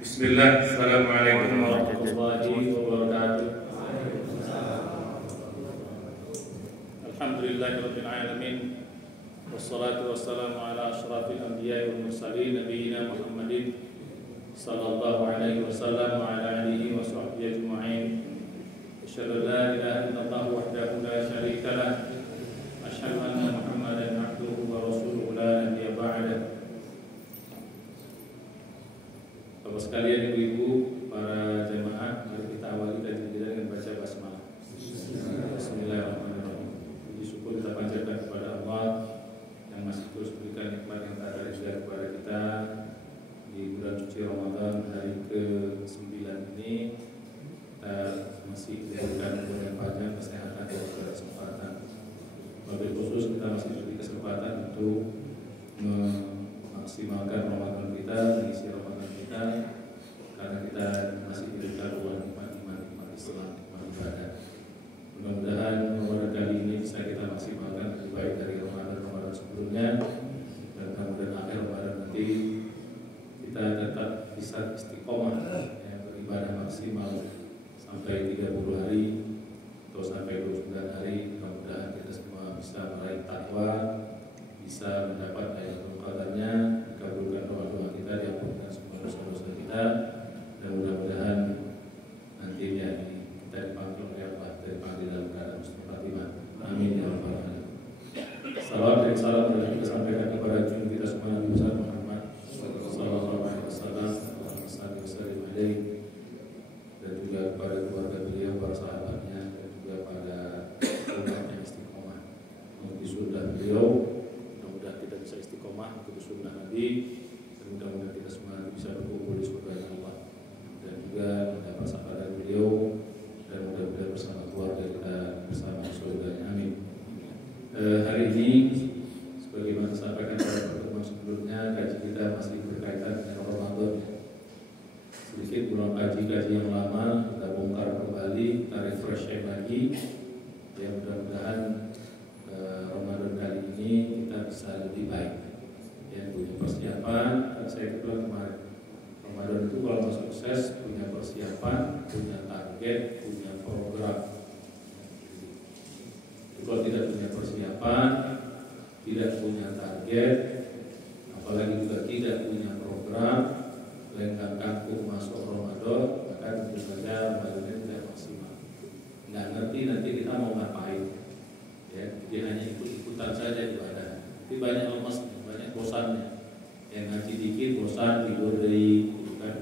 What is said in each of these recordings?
Bismillah, Assalamualaikum warahmatullahi wabarakatuh. Alhamdulillahirabbil alamin. Wassalatu wassalamu ala asyrafil anbiya'i wal mursalin nabiyina Muhammadin sallallahu alaihi wasallam wa ala alihi wa sahbihi ajma'in. Asyhadu an la ilaha illallah wahdahu la syarika lah. Asyhadu anna Muhammadan abduhu wa rasuluhu la nabiyya ba'da. Bapak sekalian, ibu-ibu, para jemaah, mari kita awali kajian kita dengan baca basmalah. Bismillahirrahmanirrahim. Puji syukur kita panjatkan kepada Allah yang masih terus berikan nikmat yang tak ada hingga kepada kita di bulan suci Ramadan hari ke-9 ini. Kita masih diberikan umur yang panjang, kesehatan dan kesempatan. Wabil khusus kita masih diberi kesempatan untuk memaksimalkan Ramadan kita, mengisi Ramadan kita, karena kita masih diberikan ruang nikmat Islam, nikmat ibadah. Mudah-mudahan Ramadan kali ini bisa kita maksimalkan lebih baik dari Ramadan sebelumnya, dan kemudian akhir Ramadan nanti kita tetap bisa istiqomah beribadah maksimal sampai 30 hari atau sampai 29 hari. Mudah-mudahan kita semua bisa meraih takwa, bisa mendapat Lailatul Qadarnya, dikabulkan doa-doa kita, diampunkan semua dosa-dosa kita, dan mudah-mudahan nantinya kita dipanggil oleh Allah dari panggilan keadaan husnul khatimah. Amin ya rabbal alamin. Salawat dan salam telah kita sampaikan kepada junjungan kita semua Nabi besar Muhammad sallallahu alaihi wasallam, dan juga kepada keluarga beliau, para sahabatnya, dan juga pada umat yang istiqomah di sunnah beliau. Mudah-mudahan kita bisa istiqomah untuk sunnah Nabi, dan mudah-mudahan kita semua bisa berkumpul di surga Allah, dan juga mendapat syafaat beliau, dan mudah-mudahan bersama keluarga kita bersama surga. Amin. Hari ini sebagaimana disampaikan pada pertemuan sebelumnya, kaji kita masih berkaitan dengan Ramadan. Sedikit ulang kaji-kaji yang lama kita bongkar kembali, kita refreshing lagi. Ya, mudah-mudahan Ramadan kali ini kita bisa lebih baik. Ya, punya persiapan. Saya bilang kemarin, Ramadan itu kalau mau sukses punya persiapan, punya target, punya program. Kalau tidak punya persiapan, tidak punya target, apalagi juga tidak punya program, lengkap kangkung masuk Ramadan, maka tentu saja Ramadan tidak maksimal. Nggak ngerti nanti kita mau ngapain, ya, jadi hanya ikut-ikutan saja ibadah. Tapi banyak lemas, banyak bosannya. Yang ngaji dikit bosan, tidur deui, gitu kan.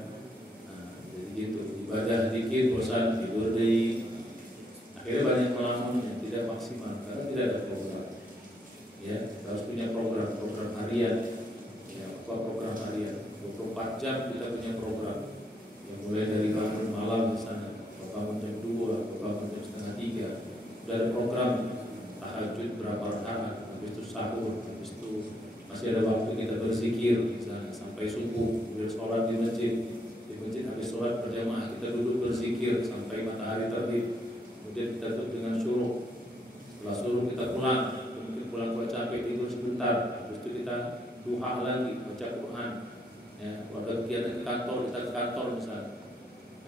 Nah, jadi gitu, ibadah dikit bosan, tidur deui. Akhirnya banyak melamun yang tidak maksimal karena tidak ada program. Ya, harus punya program harian. Ya, apa program harian? 24 jam kita punya program. Yang mulai dari bangun malam di sana, bangun jam 2, bangun jam setengah 3. Dan program tahajud berapa rakaat, habis itu sahur, habis itu masih ada waktu kita berzikir misalnya, sampai subuh, kemudian sholat di masjid. Di masjid habis sholat berjamaah kita duduk berzikir sampai matahari terbit. Kemudian kita tutup dengan syuruk. Setelah syuruk kita pulang, mungkin pulang buat capek tidur sebentar. Habis itu kita duha lagi, baca Quran. Ya, kalau ada kegiatan ke kantor, kita ke kantor misalnya.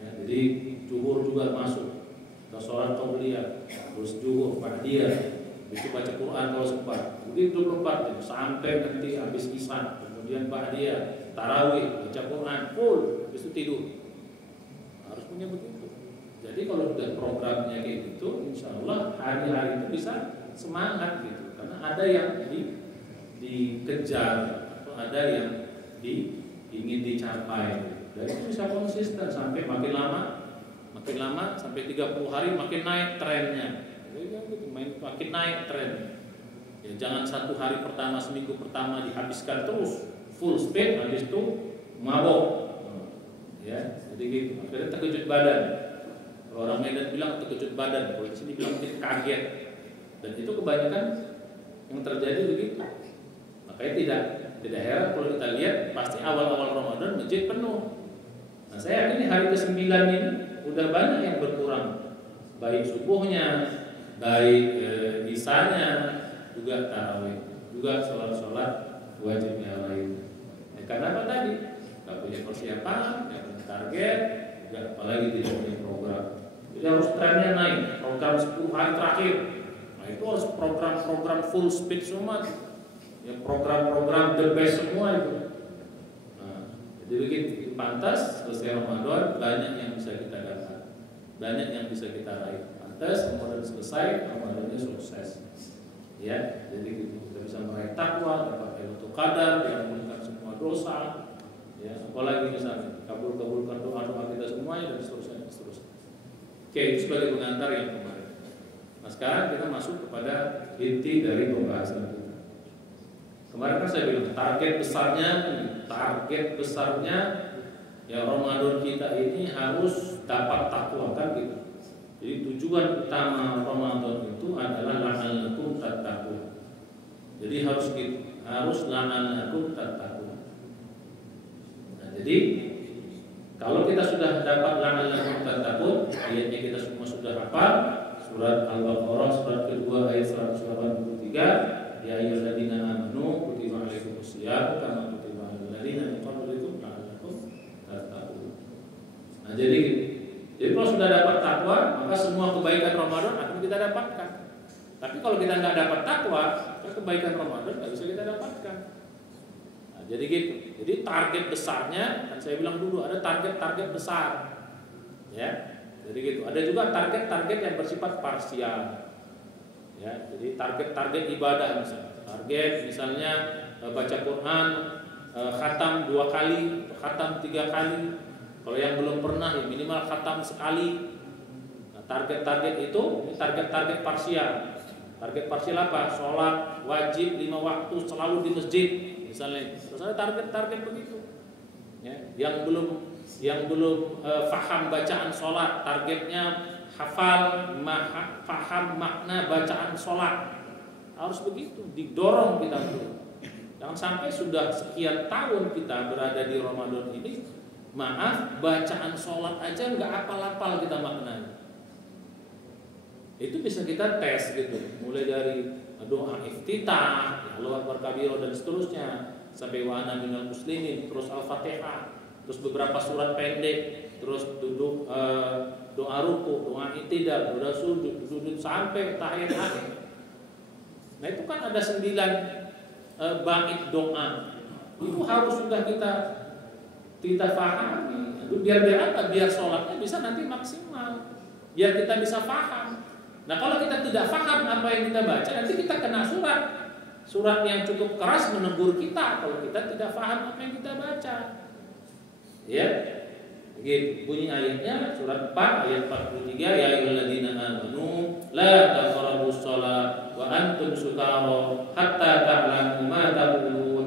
Ya, jadi zuhur juga masuk. Kita sholat qabliyah, terus zuhur, ba'diyah, itu baca Quran kalau sempat. Begitu 24 jam sampai nanti habis isya, kemudian ba'diyah, tarawih, baca Quran full, habis itu tidur. Harus punya begitu. Jadi kalau sudah programnya kayak gitu, insya Allah hari-hari itu bisa semangat gitu. Karena ada yang dikejar atau ada yang ingin dicapai. Dan itu bisa konsisten sampai makin lama sampai 30 hari makin naik trennya. Jadi makin naik tren. Ya, jangan satu hari pertama, seminggu pertama dihabiskan terus full speed, habis itu mabok. Ya, jadi gitu. Akhirnya terkejut badan. Kalau orang Medan bilang terkejut badan, kalau di sini bilang mungkin kaget. Dan itu kebanyakan yang terjadi begitu. Makanya tidak heran kalau kita lihat pasti awal-awal Ramadan masjid penuh. Nah, saya yakin hari ke-9 ini udah banyak yang berkurang, baik subuhnya, baik isanya, juga tarawih, juga sholat wajib yang lain. karena apa tadi? Nggak punya persiapan, nggak punya target, nggak, apalagi tidak punya program. Jadi harus trennya naik, program 10 hari terakhir. Nah itu harus program-program full speed semua, ya program-program the best semua itu. Nah, jadi begitu, pantas selesai Ramadan banyak yang bisa kita dapat, banyak yang bisa kita raih. Pantas Ramadan selesai, Ramadannya sukses. Ya, jadi kita bisa meraih takwa, dapat Lailatul Qadar, diampunkan semua dosa. Ya, apalagi misalnya kabulkan doa-doa kita semuanya dan seterusnya. Oke, itu sebagai pengantar yang kemarin. Nah sekarang kita masuk kepada inti dari pembahasan kita. Kemarin kan saya bilang target besarnya ya Ramadan kita ini harus dapat takwa kan gitu. Jadi tujuan utama Ramadan itu adalah la'allakum tattaqun. Jadi harus gitu, harus la'allakum tattaqun. Nah, jadi kalau kita sudah dapat la'allakum tattaqun, ayatnya kita semua sudah hafal, surat Al-Baqarah surat kedua ayat 183, ya ayyuhalladzina amanu kutiba alaikumusiyam kama kutiba alal ladzina min qablikum la'allakum tattaqun. Nah, jadi kalau sudah dapat takwa, maka semua kebaikan Ramadan akan kita dapatkan. Tapi kalau kita nggak dapat takwa, maka kebaikan Ramadan nggak bisa kita dapatkan. Nah, jadi gitu. Jadi target besarnya, kan saya bilang dulu ada target-target besar, ya. Jadi gitu. Ada juga target-target yang bersifat parsial, ya. Jadi target-target ibadah misalnya. Target misalnya baca Quran, khatam 2 kali, khatam 3 kali. Kalau yang belum pernah ya minimal khatam sekali. Nah, target-target itu ini target-target parsial. Target parsial apa? Sholat wajib 5 waktu selalu di masjid misalnya. Terus ada target-target begitu. Ya, yang belum faham bacaan sholat, targetnya hafal, faham makna bacaan sholat. Harus begitu, didorong kita dulu. Jangan sampai sudah sekian tahun kita berada di Ramadan ini, maaf, bacaan sholat aja nggak hafal-hafal kita maknanya. Itu bisa kita tes gitu, mulai dari doa iftitah, Allahu Akbar kabira dan seterusnya, sampai wa ana minal muslimin, terus Al-Fatihah, terus beberapa surat pendek, terus duduk doa ruku, doa i'tidal, doa sujud sampai tahiyat akhir. Nah itu kan ada 9 bait doa. Itu harus sudah kita pahami. Biar apa? Biar sholatnya bisa nanti maksimal. Biar kita bisa paham. Nah kalau kita tidak paham apa yang kita baca, nanti kita kena surat yang cukup keras menegur kita kalau kita tidak paham apa yang kita baca. Ya, gitu. Bunyi ayatnya surat 4 ayat 43, ya ayyuhalladzina amanu la taqrabus shalah wa antum sukara hatta ta'lamu ma taqulun.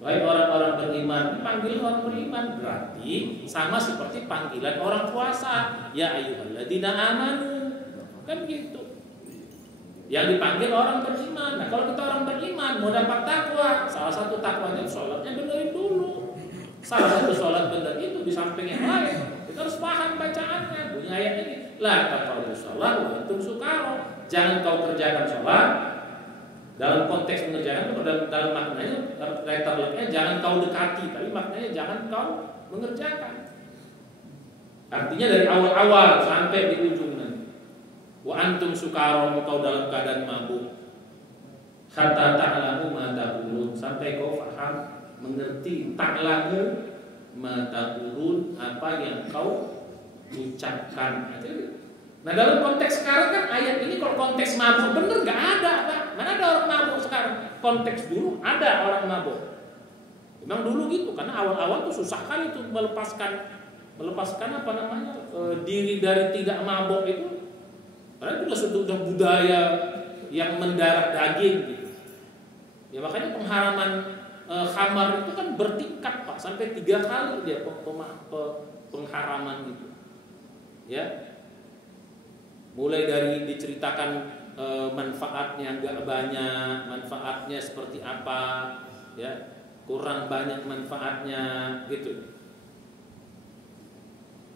Wahai orang-orang beriman, panggilan orang beriman berarti sama seperti panggilan orang puasa, ya ayyuhalladzina amanu. Kan gitu. Yang dipanggil orang beriman. Nah, kalau kita orang beriman mau dapat takwa, salah satu takwanya sholatnya benerin dulu. Salah satu sholat bener itu di samping yang lain. Kita harus paham bacaannya. Bunyi ayat ini, la taqrabus shalah wa antum sukara. Jangan kau kerjakan sholat. Dalam konteks mengerjakan itu dalam maknanya, letternya jangan kau dekati, tapi maknanya jangan kau mengerjakan. Artinya dari awal-awal sampai di ujung nanti. Wa antum sukara, kau dalam keadaan mabuk. Hatta ta'lamu ma taqulun, sampai kau faham, mengerti, ta'lamu ma taqulun, apa yang kau ucapkan. Nah dalam konteks sekarang kan ayat ini kalau konteks mabuk bener nggak ada, Pak. Mana ada orang mabuk sekarang? Konteks dulu ada orang mabuk. Memang dulu gitu, karena awal-awal tuh susah kali tuh melepaskan apa namanya diri dari tidak mabuk itu. Karena itu sudah budaya yang mendarah daging gitu. Ya makanya pengharaman khamar itu kan bertingkat, Pak, sampai 3 kali dia pengharaman gitu. Ya. Mulai dari diceritakan manfaatnya nggak banyak, manfaatnya seperti apa, ya, kurang banyak manfaatnya gitu.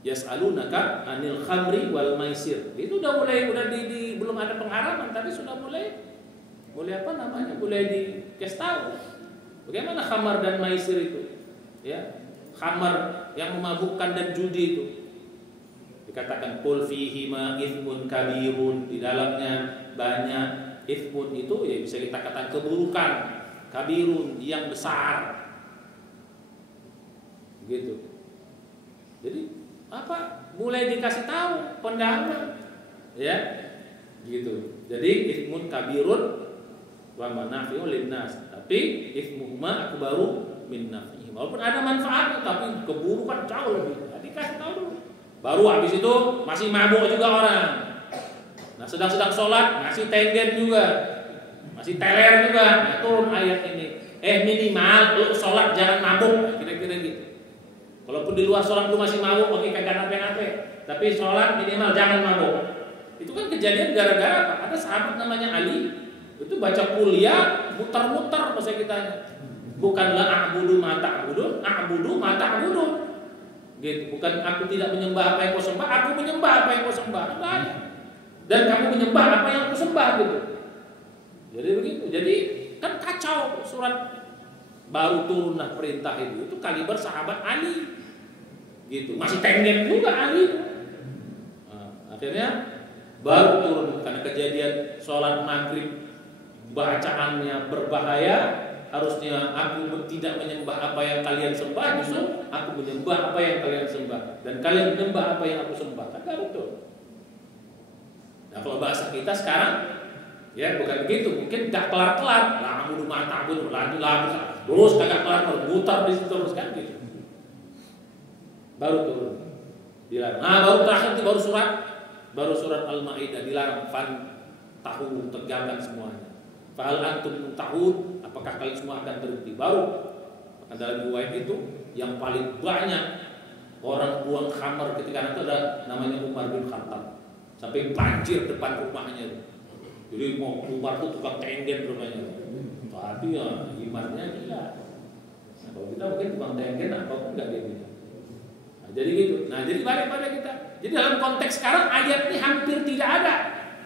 Yas'alunaka anil khamri wal maisir. Itu udah belum ada pengharaman tapi sudah mulai apa namanya? Mulai dikasih tahu. Bagaimana khamar dan maisir itu? ya, khamar yang memabukkan dan judi itu. Dikatakan qul fihi ma ithmun kabirun, di dalamnya banyak ithmun itu ya bisa kita katakan keburukan, kabirun yang besar. Gitu. Jadi apa? Mulai dikasih tahu pendahuluan, ya, gitu. Jadi ithmun kabirun wa manafi'u linnas, tapi ithmuhuma akbaru min naf'ihim. Walaupun ada manfaatnya, tapi keburukan jauh lebih. Jadi kasih tahu dulu. Baru habis itu masih mabuk juga orang. Nah, sedang sholat masih tenggen juga, masih teler juga. Nah, turun ayat ini. Minimal lu sholat jangan mabuk, kira-kira gitu. Walaupun di luar sholat lu masih mabuk, oke kagak nape-nape. Tapi sholat minimal jangan mabuk. Itu kan kejadian gara-gara apa? Ada sahabat namanya Ali, itu baca kuliah muter-muter bahasa kitanya. Bukanlah a'budu ma ta'budun, a'budu ma ta'budun. Gitu. Bukan aku tidak menyembah apa yang kau sembah, aku menyembah apa yang kau sembah. Dan kamu menyembah apa yang aku sembah gitu. Jadi begitu. Jadi kan kacau surat baru turunlah perintah itu kaliber sahabat Ali. Gitu. Masih tenggen juga Ali. Nah, akhirnya baru turun karena kejadian sholat maghrib bacaannya berbahaya. Harusnya aku tidak menyembah apa yang kalian sembah, justru aku menyembah apa yang kalian sembah, dan kalian menyembah apa yang aku sembah. Kan betul. Nah, kalau bahasa kita sekarang ya bukan begitu, mungkin gak kelar-kelar. Lah amudu mata amudu lanjut terus kagak kelar, mutar di situ terus kan gitu. Baru turun. Dilarang. Nah, baru terakhir itu baru surat Al-Maidah dilarang tahu tegakkan semuanya. Fahal antum tahun, apakah kalian semua akan berhenti? Baru dalam riwayat itu yang paling banyak orang buang khamar ketika itu ada namanya Umar bin Khattab, sampai banjir depan rumahnya. Jadi mau Umar itu tukang tenggen rumahnya. Tapi ya imannya gila. Nah, kalau kita mungkin tukang tenggen apapun enggak dia gitu. Nah, jadi gitu. Nah, jadi balik pada kita. Jadi dalam konteks sekarang ayat ini hampir tidak ada.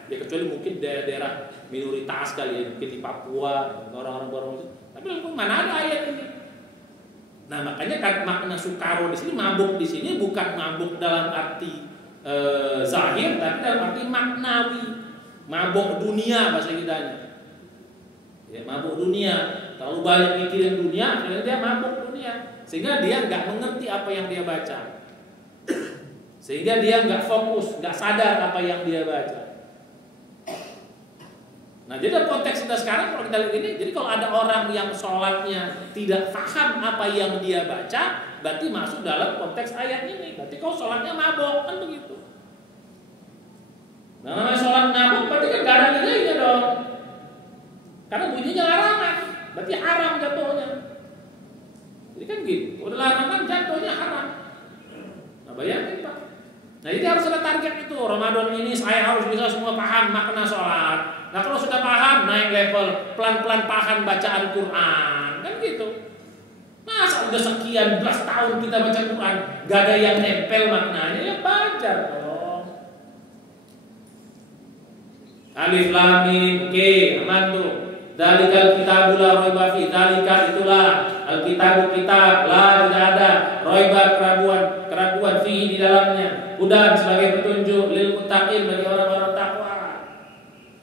Ya kecuali mungkin daerah-daerah minoritas kali ya, mungkin di Papua, orang-orang Muslim. Tapi mana ada ayat ini? Nah, makanya kan makna sukaro di sini, mabuk di sini bukan mabuk dalam arti zahir, tapi dalam arti maknawi. Mabuk dunia bahasa kitanya. Ya, mabuk dunia. Terlalu banyak mikirin dunia, akhirnya dia mabuk dunia. Sehingga dia nggak mengerti apa yang dia baca. Sehingga dia nggak fokus, nggak sadar apa yang dia baca. Nah, jadi dalam konteks kita sekarang kalau kita lihat ini, jadi kalau ada orang yang sholatnya tidak paham apa yang dia baca, berarti masuk dalam konteks ayat ini. Berarti kalau sholatnya mabok kan begitu. Nah, namanya sholat mabok berarti kan gak ada nilainya dong. Karena bunyinya larangan, berarti haram jatuhnya. Jadi kan gitu, udah larangan jatuhnya haram. Nah, bayangin Pak. Nah, jadi harus ada target itu. Ramadan ini saya harus bisa semua paham makna sholat. Nah, kalau sudah paham, naik level, pelan-pelan paham bacaan Quran, kan gitu. Masa udah sekian belas tahun kita baca Quran, gak ada yang nempel maknanya, ya belajar dong. Alif Lam Mim, oke, aman tuh. Dalikal kitabul la raiba fi, dalika itulah alkitabu kitab, la tidak ada raiba keraguan fi di dalamnya. Hudan sebagai petunjuk lil muttaqin bagi orang-orang takwa.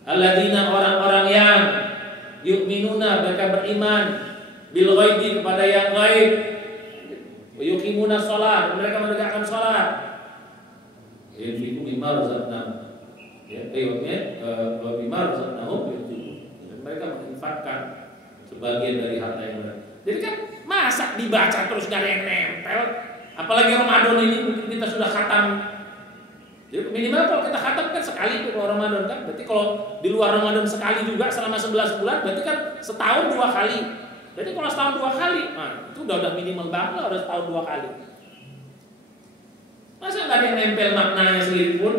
Alladzina orang-orang yang yu'minuna mereka beriman bil ghaibi kepada yang gaib, wa yuqimuna shalah mereka menegakkan salat. Yaitu bima razaqnahum. Ya, wa bima razaqnahum mereka menginfakkan sebagian dari harta yang mereka. Jadi kan masa dibaca terus gak ada yang nempel, apalagi Ramadan ini mungkin kita sudah khatam. Jadi minimal kalau kita khatam kan sekali itu kalau Ramadan kan. Berarti kalau di luar Ramadan sekali juga selama 11 bulan, berarti kan setahun 2 kali. Berarti kalau setahun 2 kali, nah itu udah minimal banget lah, udah setahun 2 kali. Masa nggak ada yang nempel maknanya sedikit pun?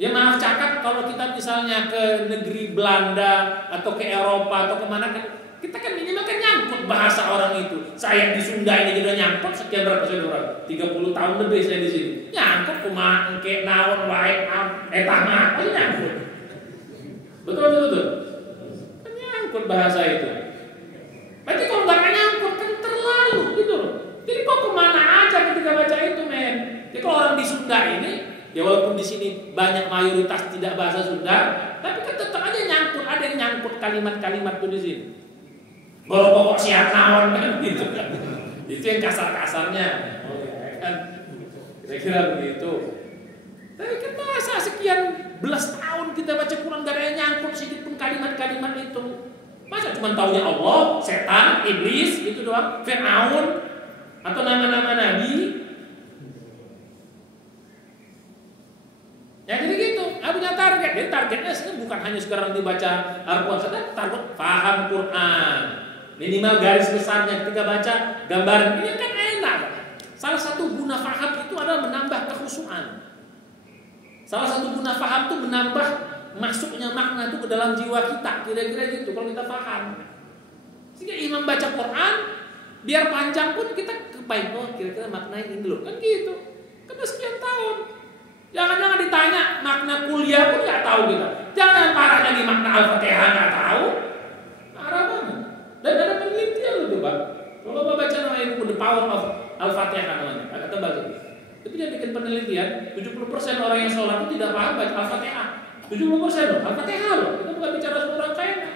Ya maaf cakap kalau kita misalnya ke negeri Belanda atau ke Eropa atau kemana kan, kita kan minimal kan nyangkut bahasa orang itu. Saya di Sunda ini juga nyangkut sekian berapa saya orang? 30 tahun lebih saya di sini. Nyangkut kumaha engke naon wae etah mah nyangkut. Betul. Kan nyangkut bahasa itu. Berarti kalau enggak nyangkut kan terlalu gitu loh. banyak mayoritas tidak bahasa Sunda, tapi kan tetap aja nyangkut, ada yang nyangkut kalimat-kalimat tuh di sini. Pokok siap naon kan gitu kan. Itu yang kasar-kasarnya. Kan kira-kira begitu. Tapi kan masa sekian belas tahun kita baca Quran gak ada yang nyangkut sedikit pun kalimat-kalimat itu. Masa cuma taunya Allah, setan, iblis gitu doang, Fir'aun atau nama-nama nabi. Ya jadi gitu, punya target. Jadi targetnya sebenarnya bukan hanya sekarang dibaca Al-Quran, tapi target paham Quran. Minimal garis besarnya ketika baca gambaran ini kan enak. Salah satu guna paham itu adalah menambah kekhusyuan. Salah satu guna paham itu menambah masuknya makna itu ke dalam jiwa kita, kira-kira gitu kalau kita paham. Sehingga imam baca Quran biar panjang pun kita kebayang, oh kira-kira maknanya ini loh, kan gitu. Kan udah sekian tahun. Jangan-jangan ditanya makna kuliah pun nggak tahu kita. Jangan parahnya di makna Al-Fatihah nggak tahu. Parah banget. Dan ada penelitian loh tuh, Pak. Kalau Bapak baca namanya buku The Power of Al-Fatihah namanya, agak tebal tuh. Tapi dia bikin penelitian, 70% orang yang sholat itu tidak paham baca Al-Fatihah. 70% loh, Al-Fatihah loh. Kita bukan bicara surat kayaknya.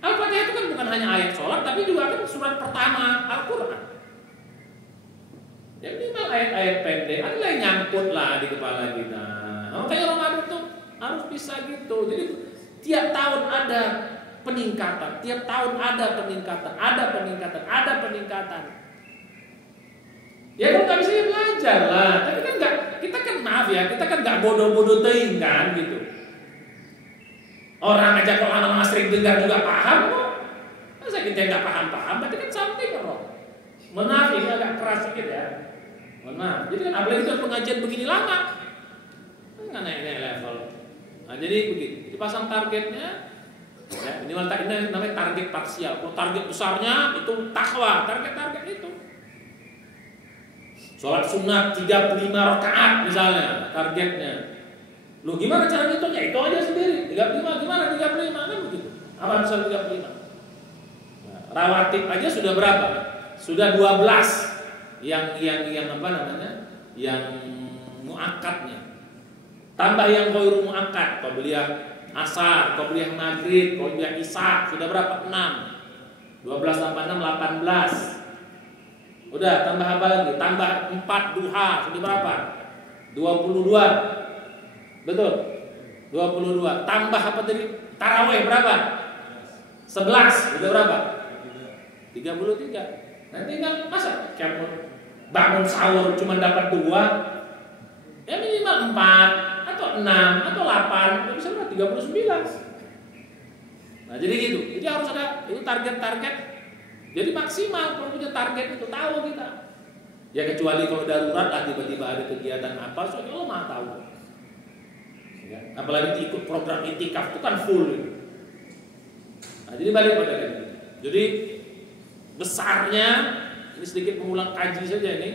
Al-Fatihah itu kan bukan hanya ayat sholat, tapi juga kan surat pertama Al-Quran. Ya minimal ayat-ayat pendek, ada yang nyangkut lah di kepala kita. Makanya Ramadan itu harus bisa gitu. Jadi tiap tahun ada peningkatan, tiap tahun ada peningkatan, ada peningkatan. Ya kalau nggak bisa ya belajar lah. Tapi kan nggak, kita kan maaf ya, kita kan nggak bodoh-bodoh teing kan gitu. Orang aja kalau anak sering dengar juga paham kok. Masa kita nggak paham-paham, berarti kan something wrong. Maaf ini agak keras sedikit ya. Mohon maaf. Jadi kan apalagi itu pengajian begini lama, nggak naik level. Nah jadi begitu. Dipasang targetnya. Ya, ini namanya target parsial. Kalau target besarnya itu takwa, target itu. Sholat sunat 35 rakaat misalnya targetnya. Loh gimana cara hitungnya? Itu aja sendiri. 35 gimana 35 kan begitu. Apa misal 35? Nah, rawatib aja sudah berapa? Sudah 12. Yang apa namanya? Yang muakkadnya. Tambah yang ghairu muakkad, qabliyah asar, qabliyah maghrib, qabliyah isya, sudah berapa? 6. 12 tambah 6 18. Udah tambah apa lagi? Tambah 4 duha, sudah berapa? 22. Betul? 22. Tambah apa tadi? Tarawih berapa? 11. Sudah berapa? 33. Nanti tinggal masa bangun sahur cuma dapat 2? Ya minimal 4 atau 6 atau 8, bisa berapa? 39. Nah, jadi gitu. Jadi harus ada itu target-target. Jadi maksimal kalau punya target itu tahu kita. Ya kecuali kalau darurat lah tiba-tiba ada kegiatan apa, soalnya Allah Maha tahu. Ya, apalagi ikut program itikaf itu kan full. Nah, jadi balik pada ini. Jadi besarnya ini sedikit mengulang kaji saja ini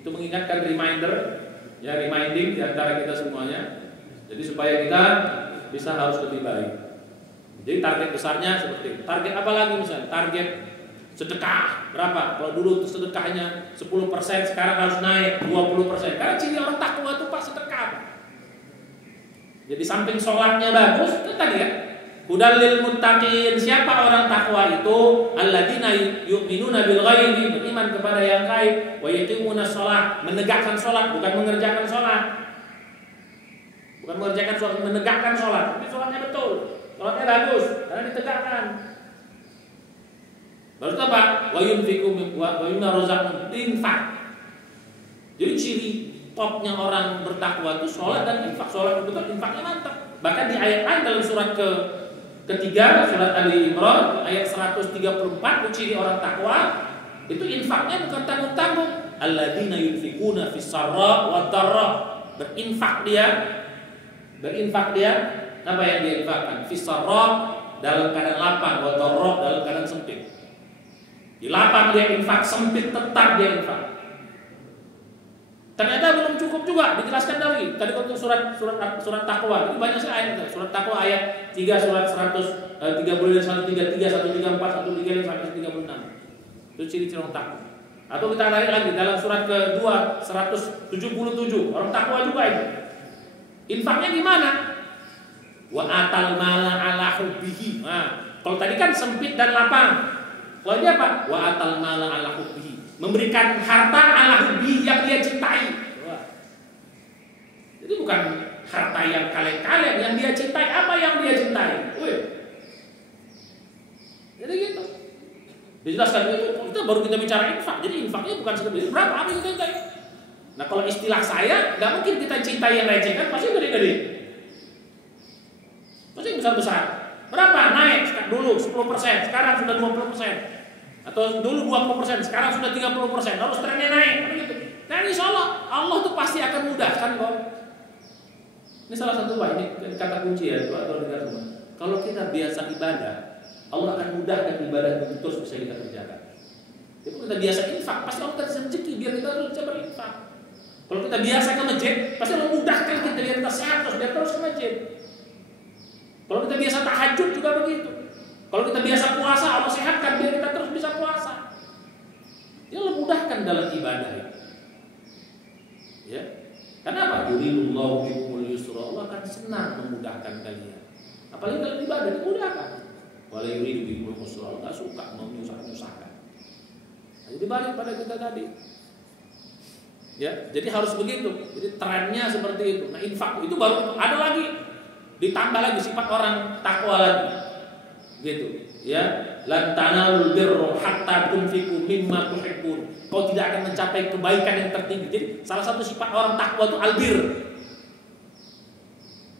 untuk mengingatkan reminding di antara kita semuanya. Jadi supaya kita bisa harus lebih baik. Jadi target besarnya seperti itu. Target apa lagi misalnya? Target sedekah berapa? Kalau dulu untuk sedekahnya 10%, sekarang harus naik 20%. Karena ciri orang takwa itu pas sedekah. Jadi samping sholatnya bagus, itu tadi ya. Hudal lil muttaqin. Siapa orang takwa itu? Alladzina yu'minuna bil ghaibi, beriman kepada yang gaib, wa yuqimuna shalah, menegakkan sholat, bukan mengerjakan sholat. Bukan mengerjakan sholat, menegakkan sholat. Tapi sholatnya betul, sholatnya bagus, karena ditegakkan. Baru apa? Wa yunfiqu wa yumma razaqahum infaq. Jadi ciri topnya orang bertakwa itu sholat dan infak. Sholat itu infaknya mantap. Bahkan di ayat-ayat dalam surat ketiga surat Ali Imran ayat 134 itu ciri orang takwa itu infaknya bukan tanggung-tanggung. Alladzina yunfiquna fis sarra wad dharra. Berinfak dia apa yang dia infakkan? Fis sarra dalam keadaan lapang, wad dharra dalam keadaan sempit. Di lapang dia infak, sempit tetap dia infak. Ternyata belum cukup juga, dijelaskan lagi. Tadi untuk surat takwa, ini banyak sekali ayat. Surat takwa ayat 3 surat 130 133 134 135 136. Itu ciri-ciri orang takwa. Atau kita tarik lagi dalam surat kedua 177 orang takwa juga ini. Infaknya gimana? Wa atal mala ala hubbihi. Nah, kalau tadi kan sempit dan lapang. Kalau dia apa? Wa atal mala ala hubbihi. Memberikan harta ala hubbihi yang dia cintai. Wah. Jadi bukan harta yang kaleng-kaleng, yang dia cintai. Apa yang dia cintai? Wih. Jadi gitu. Dijelaskan itu baru kita bicara infak. Jadi infaknya bukan sekedar berapa apa yang kita cintai. Nah kalau istilah saya, nggak mungkin kita cintai yang receh kan, pasti gede-gede, pasti besar-besar. Berapa naik? Dulu 10%, sekarang sudah 20%, atau dulu 20%, sekarang sudah 30%, lalu trennya naik, gitu. Nah insya Allah tuh pasti akan mudahkan kok. Ini salah satu ini kata kunci ya, atau dengar semua. Kalau kita biasa ibadah, Allah akan mudahkan ibadah itu terus bisa kita kerjakan. Jadi kalau kita biasa infak, pasti Allah kasih rezeki biar kita terus bisa berinfak. Kalau kita biasa ke masjid, pasti Allah mudahkan kita biar kita sehat terus biar terus ke masjid. Kalau kita biasa tahajud juga begitu. Kalau kita biasa puasa, Allah sehatkan biar kita terus bisa puasa. Dia Allah mudahkan dalam ibadah itu. Ya. Kenapa? Yuridullahu bikumul yusra. Allah akan senang memudahkan kalian. Apalagi dalam ibadah dimudahkan. Wala yuridu bikumul usra. Allah enggak suka menyusah-nyusahkan. Nah, jadi balik pada kita tadi. Ya, jadi harus begitu. Jadi trennya seperti itu. Nah, infak itu baru ada lagi, ditambah lagi sifat orang takwa lagi. Gitu, ya. Lan tanalul birra hatta tunfiqu mimma tuhibbun. Kau tidak akan mencapai kebaikan yang tertinggi. Jadi salah satu sifat orang takwa itu albir.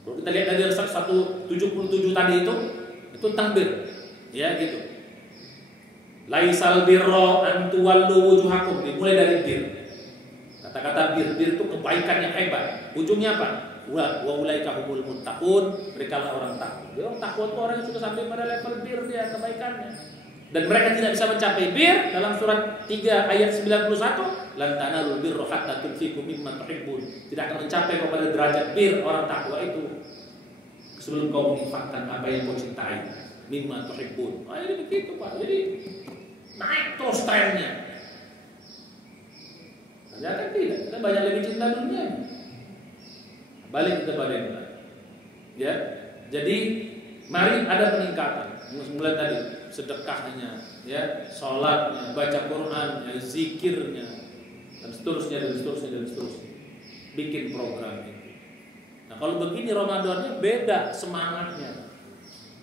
Kalau kita lihat dari 177 tadi itu tentang bir. Ya, gitu. Laisal birra an tuwallu wujuhakum. Dimulai dari bir. Kata-kata bir itu kebaikan yang hebat. Ujungnya apa? Wa ulaika humul muttaqun. Mereka lah orang takwa. Dia orang takwa itu orang yang sudah sampai pada level bir dia kebaikannya. Dan mereka tidak bisa mencapai bir dalam surat 3 ayat 91. Lan tanalul birra hatta tunfiqu mimma tuhibbun. Tidak akan mencapai kepada derajat bir orang takwa itu sebelum kau menginfakkan apa yang kau cintai. Mimma tuhibbun. Oh, jadi begitu, Pak. Jadi naik terus trennya. Ternyata tidak, kita banyak lebih cinta dunia. Balik kita pada itu. Ya, jadi mari ada peningkatan. Mulai tadi sedekahnya, ya, sholatnya, baca Qurannya, zikirnya, dan seterusnya dan seterusnya dan seterusnya. Bikin program itu. Nah kalau begini Ramadannya beda semangatnya.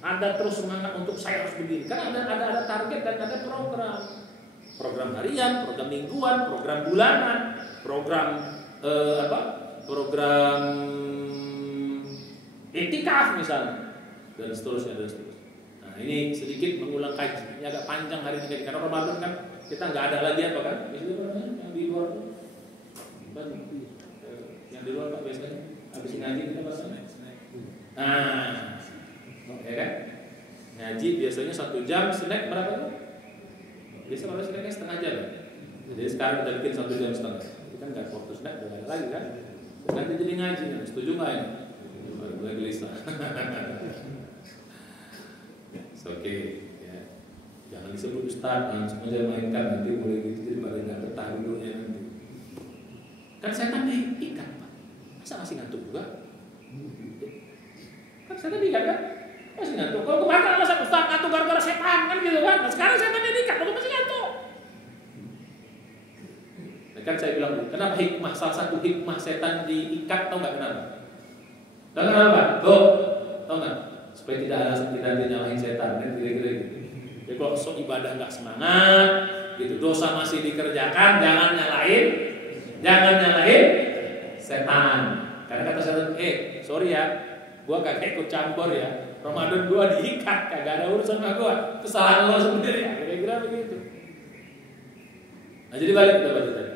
Ada terus semangat untuk saya harus begini. Kan ada target dan ada program. Program harian, program mingguan, program bulanan, program program iktikaf misalnya, dan seterusnya dan seterusnya. Nah ini sedikit mengulang kaji. Ini agak panjang hari ini karena Ramadan kan kita nggak ada lagi apa kan? Biasanya yang di luar, yang di luar Pak biasanya habis ngaji kita bahasanya. Nah, ya kan? Ngaji biasanya 1 jam, snack berapa tuh? Biasa kalau snacknya setengah jam. Jadi sekarang kita bikin 1 jam setengah. Itu kan nggak waktu snack udah ada lagi kan? Terus nanti jadi ngaji, setuju nggak ini? Baru gue gelisah. Oke, ya. Jangan disebut ustaz, langsung aja mainkan nanti boleh gitu jadi pada nggak betah dulunya nanti. Kan setan diikat Pak, masa masih ngantuk juga? Kan setan diikat kan? Masih ngantuk. Kalau kemarin alasan ustaz ngantuk gara-gara setan kan gitu kan? Nah, sekarang setannya diikat, kalau masih ngantuk. Nah, kan saya bilang, kenapa hikmah salah satu hikmah setan diikat tahu nggak kenapa? Tahu kenapa? Tuh, tahu nggak? Supaya tidak alasan kita nyalahin setan kan kira-kira gitu. Jadi kalau sok ibadah nggak semangat, gitu dosa masih dikerjakan, jangan nyalahin setan. Karena kata setan, sorry ya, gua kagak ikut campur ya. Ramadan gua diikat, kagak ada urusan sama gua. Kesalahan lo sendiri ya, kira-kira begitu. Nah jadi balik kita tadi.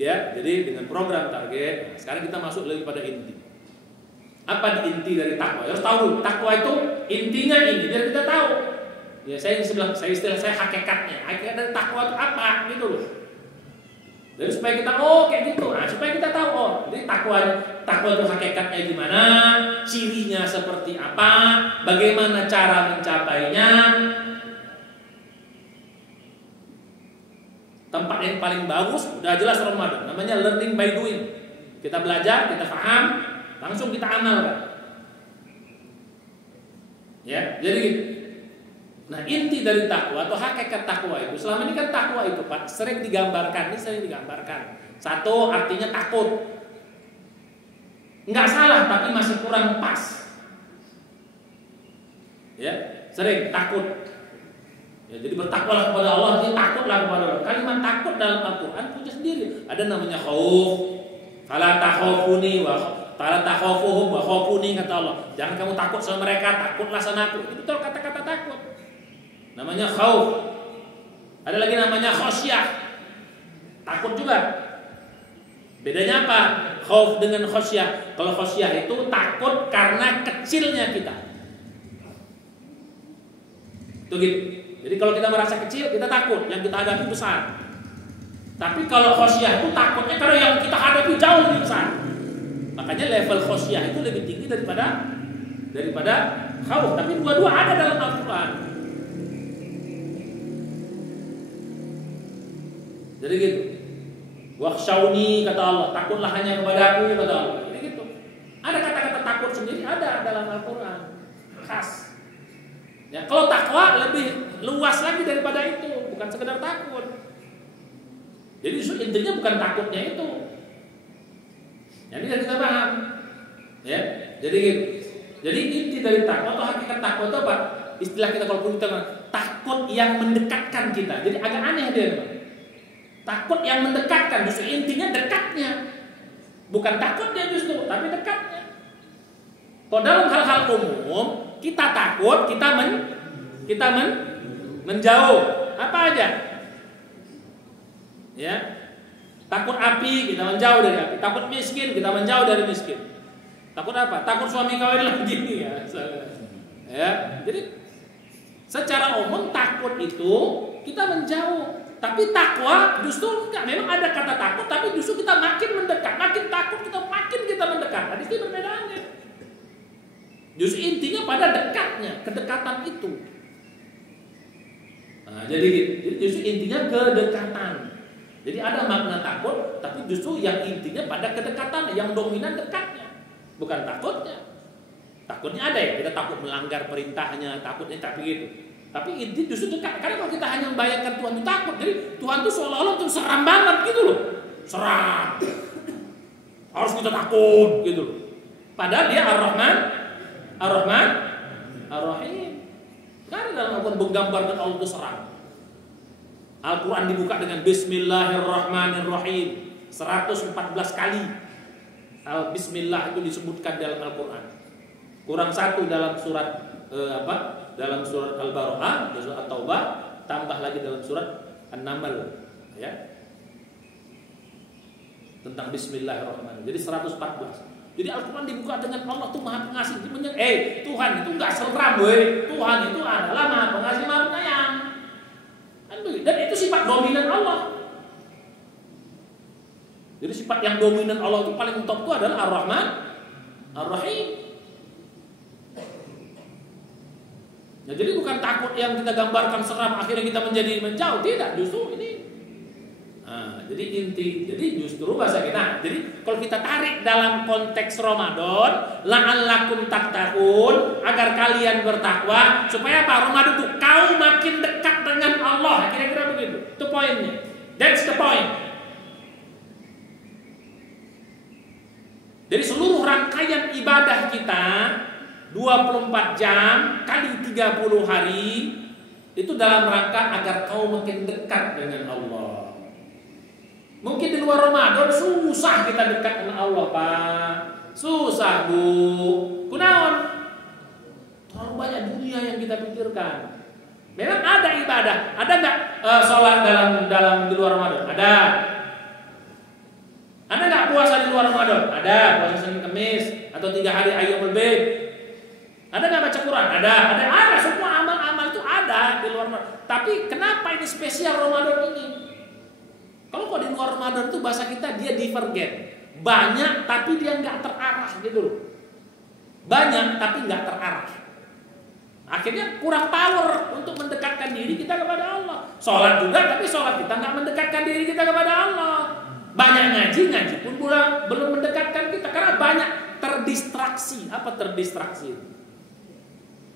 Ya, jadi dengan program target. Nah, sekarang kita masuk lagi pada inti. Apa inti dari takwa? Harus tahu takwa itu intinya ini biar kita tahu. Ya saya istilah saya hakikatnya. Hakikat dari takwa itu apa gitu loh. Jadi supaya kita kayak gitu. Nah, supaya kita tahu jadi takwa itu hakikatnya gimana, cirinya seperti apa, bagaimana cara mencapainya. Tempat yang paling bagus udah jelas Ramadan, namanya learning by doing. Kita belajar, kita paham. langsung kita amalkan. Ya, jadi gitu. Nah, inti dari takwa atau hakikat takwa itu, selama ini kan takwa itu Pak sering digambarkan. Satu, artinya takut. Enggak salah, tapi masih kurang pas. Ya, sering takut. Ya, jadi bertakwalah kepada Allah, jadi takutlah kepada Allah. Kalimat takut dalam Al-Qur'an punya sendiri. Ada namanya khauf. Fala takhafuni wa fala takhafuhum wa khafuni, kata Allah. Jangan kamu takut sama mereka, takutlah sama aku. Itu betul kata-kata takut. Namanya khauf. Ada lagi namanya khosyah. Takut juga. Bedanya apa? Khauf dengan khosyah. Kalau khosyah itu takut karena kecilnya kita. Itu gitu. Jadi kalau kita merasa kecil, kita takut. Yang kita hadapi besar. Tapi kalau khosyah itu takutnya karena yang kita hadapi jauh lebih besar. Makanya level khosyah itu lebih tinggi daripada khauf. Tapi dua-dua ada dalam Al-Quran. Jadi gitu. Wakhshawni, kata Allah, takutlah hanya kepada aku, kata Allah. Jadi gitu. Ada kata-kata takut sendiri ada dalam Al-Quran. Khas. Ya, kalau takwa lebih luas lagi daripada itu, bukan sekedar takut. Jadi intinya bukan takutnya itu. Jadi kita paham. Ya, jadi gitu. Jadi inti dari takwa atau hakikat takwa itu apa? Istilah kita kalau pun kita takut yang mendekatkan kita. Jadi agak aneh dia, Pak. Takut yang mendekatkan, justru intinya dekatnya. Bukan takutnya justru, tapi dekatnya. Kalau dalam hal-hal umum, kita takut, kita menjauh. Apa aja? Ya. Takut api, kita menjauh dari api. Takut miskin, kita menjauh dari miskin. Takut apa? Takut suami kawin lagi ya. Ya. Jadi secara umum takut itu kita menjauh. Tapi takwa justru enggak. Memang ada kata takut, tapi justru kita makin mendekat. Makin takut kita makin kita mendekat. Nah, itu perbedaannya. Justru intinya pada dekatnya, kedekatan itu. Nah, jadi justru intinya kedekatan. Jadi ada makna takut, tapi justru yang intinya pada kedekatan, yang dominan dekatnya, bukan takutnya. Takutnya ada ya, kita takut melanggar perintahnya, takutnya tapi gitu. Tapi inti justru dekat. Karena kalau kita hanya membayangkan Tuhan itu takut, jadi Tuhan itu seolah-olah tuh seram banget gitu loh, seram. Harus kita takut gitu loh. Padahal dia Ar-Rahman, Ar-Rahim. Karena dalam Al-Quran menggambarkan Allah itu seram. Al-Quran dibuka dengan Bismillahirrahmanirrahim 114 kali. Bismillah itu disebutkan dalam Al-Quran. Kurang satu dalam surat dalam surat Al-Baqarah, surat At-Taubah, tambah lagi dalam surat An-Naml, ya. Tentang Bismillahirrahmanirrahim. Jadi 114. Jadi Al-Quran dibuka dengan Allah tuh Maha Pengasih. Tuhan itu enggak seram, weh. Tuhan itu adalah Maha Pengasih, Maha Penyayang. Dan itu sifat dominan Allah. Jadi sifat yang dominan Allah itu paling top itu adalah Ar-Rahman, Ar-Rahim. Nah, jadi bukan takut yang kita gambarkan seram akhirnya kita menjadi menjauh, tidak, justru ini. Nah, jadi justru bahasa kita. Jadi kalau kita tarik dalam konteks Ramadan, la'allakum tattaqun, agar kalian bertakwa, supaya apa? Ramadan itu kau makin dekat dengan Allah, kira-kira begitu. Itu poinnya. That's the point. Jadi seluruh rangkaian ibadah kita 24 jam kali 30 hari itu dalam rangka agar kau makin dekat dengan Allah. Mungkin di luar Ramadan susah kita dekat dengan Allah, Pak. Susah, Bu. Kunaon? Terlalu banyak dunia yang kita pikirkan. Memang ada ibadah. Ada enggak sholat dalam di luar Ramadan? Ada. Ada enggak puasa di luar Ramadan? Ada. Puasa Senin Kamis atau 3 hari Ayyamul Bid. Ada nggak baca Quran? Ada. Semua amal-amal itu ada di luar Ramadan. Tapi kenapa ini spesial Ramadan ini? Kalau di luar Ramadan itu bahasa kita dia divergen. Banyak tapi dia nggak terarah gitu loh. Banyak tapi nggak terarah. Akhirnya kurang power untuk mendekatkan diri kita kepada Allah. Sholat juga tapi sholat kita nggak mendekatkan diri kita kepada Allah. Banyak ngaji pun belum mendekatkan kita karena banyak terdistraksi. Apa terdistraksi?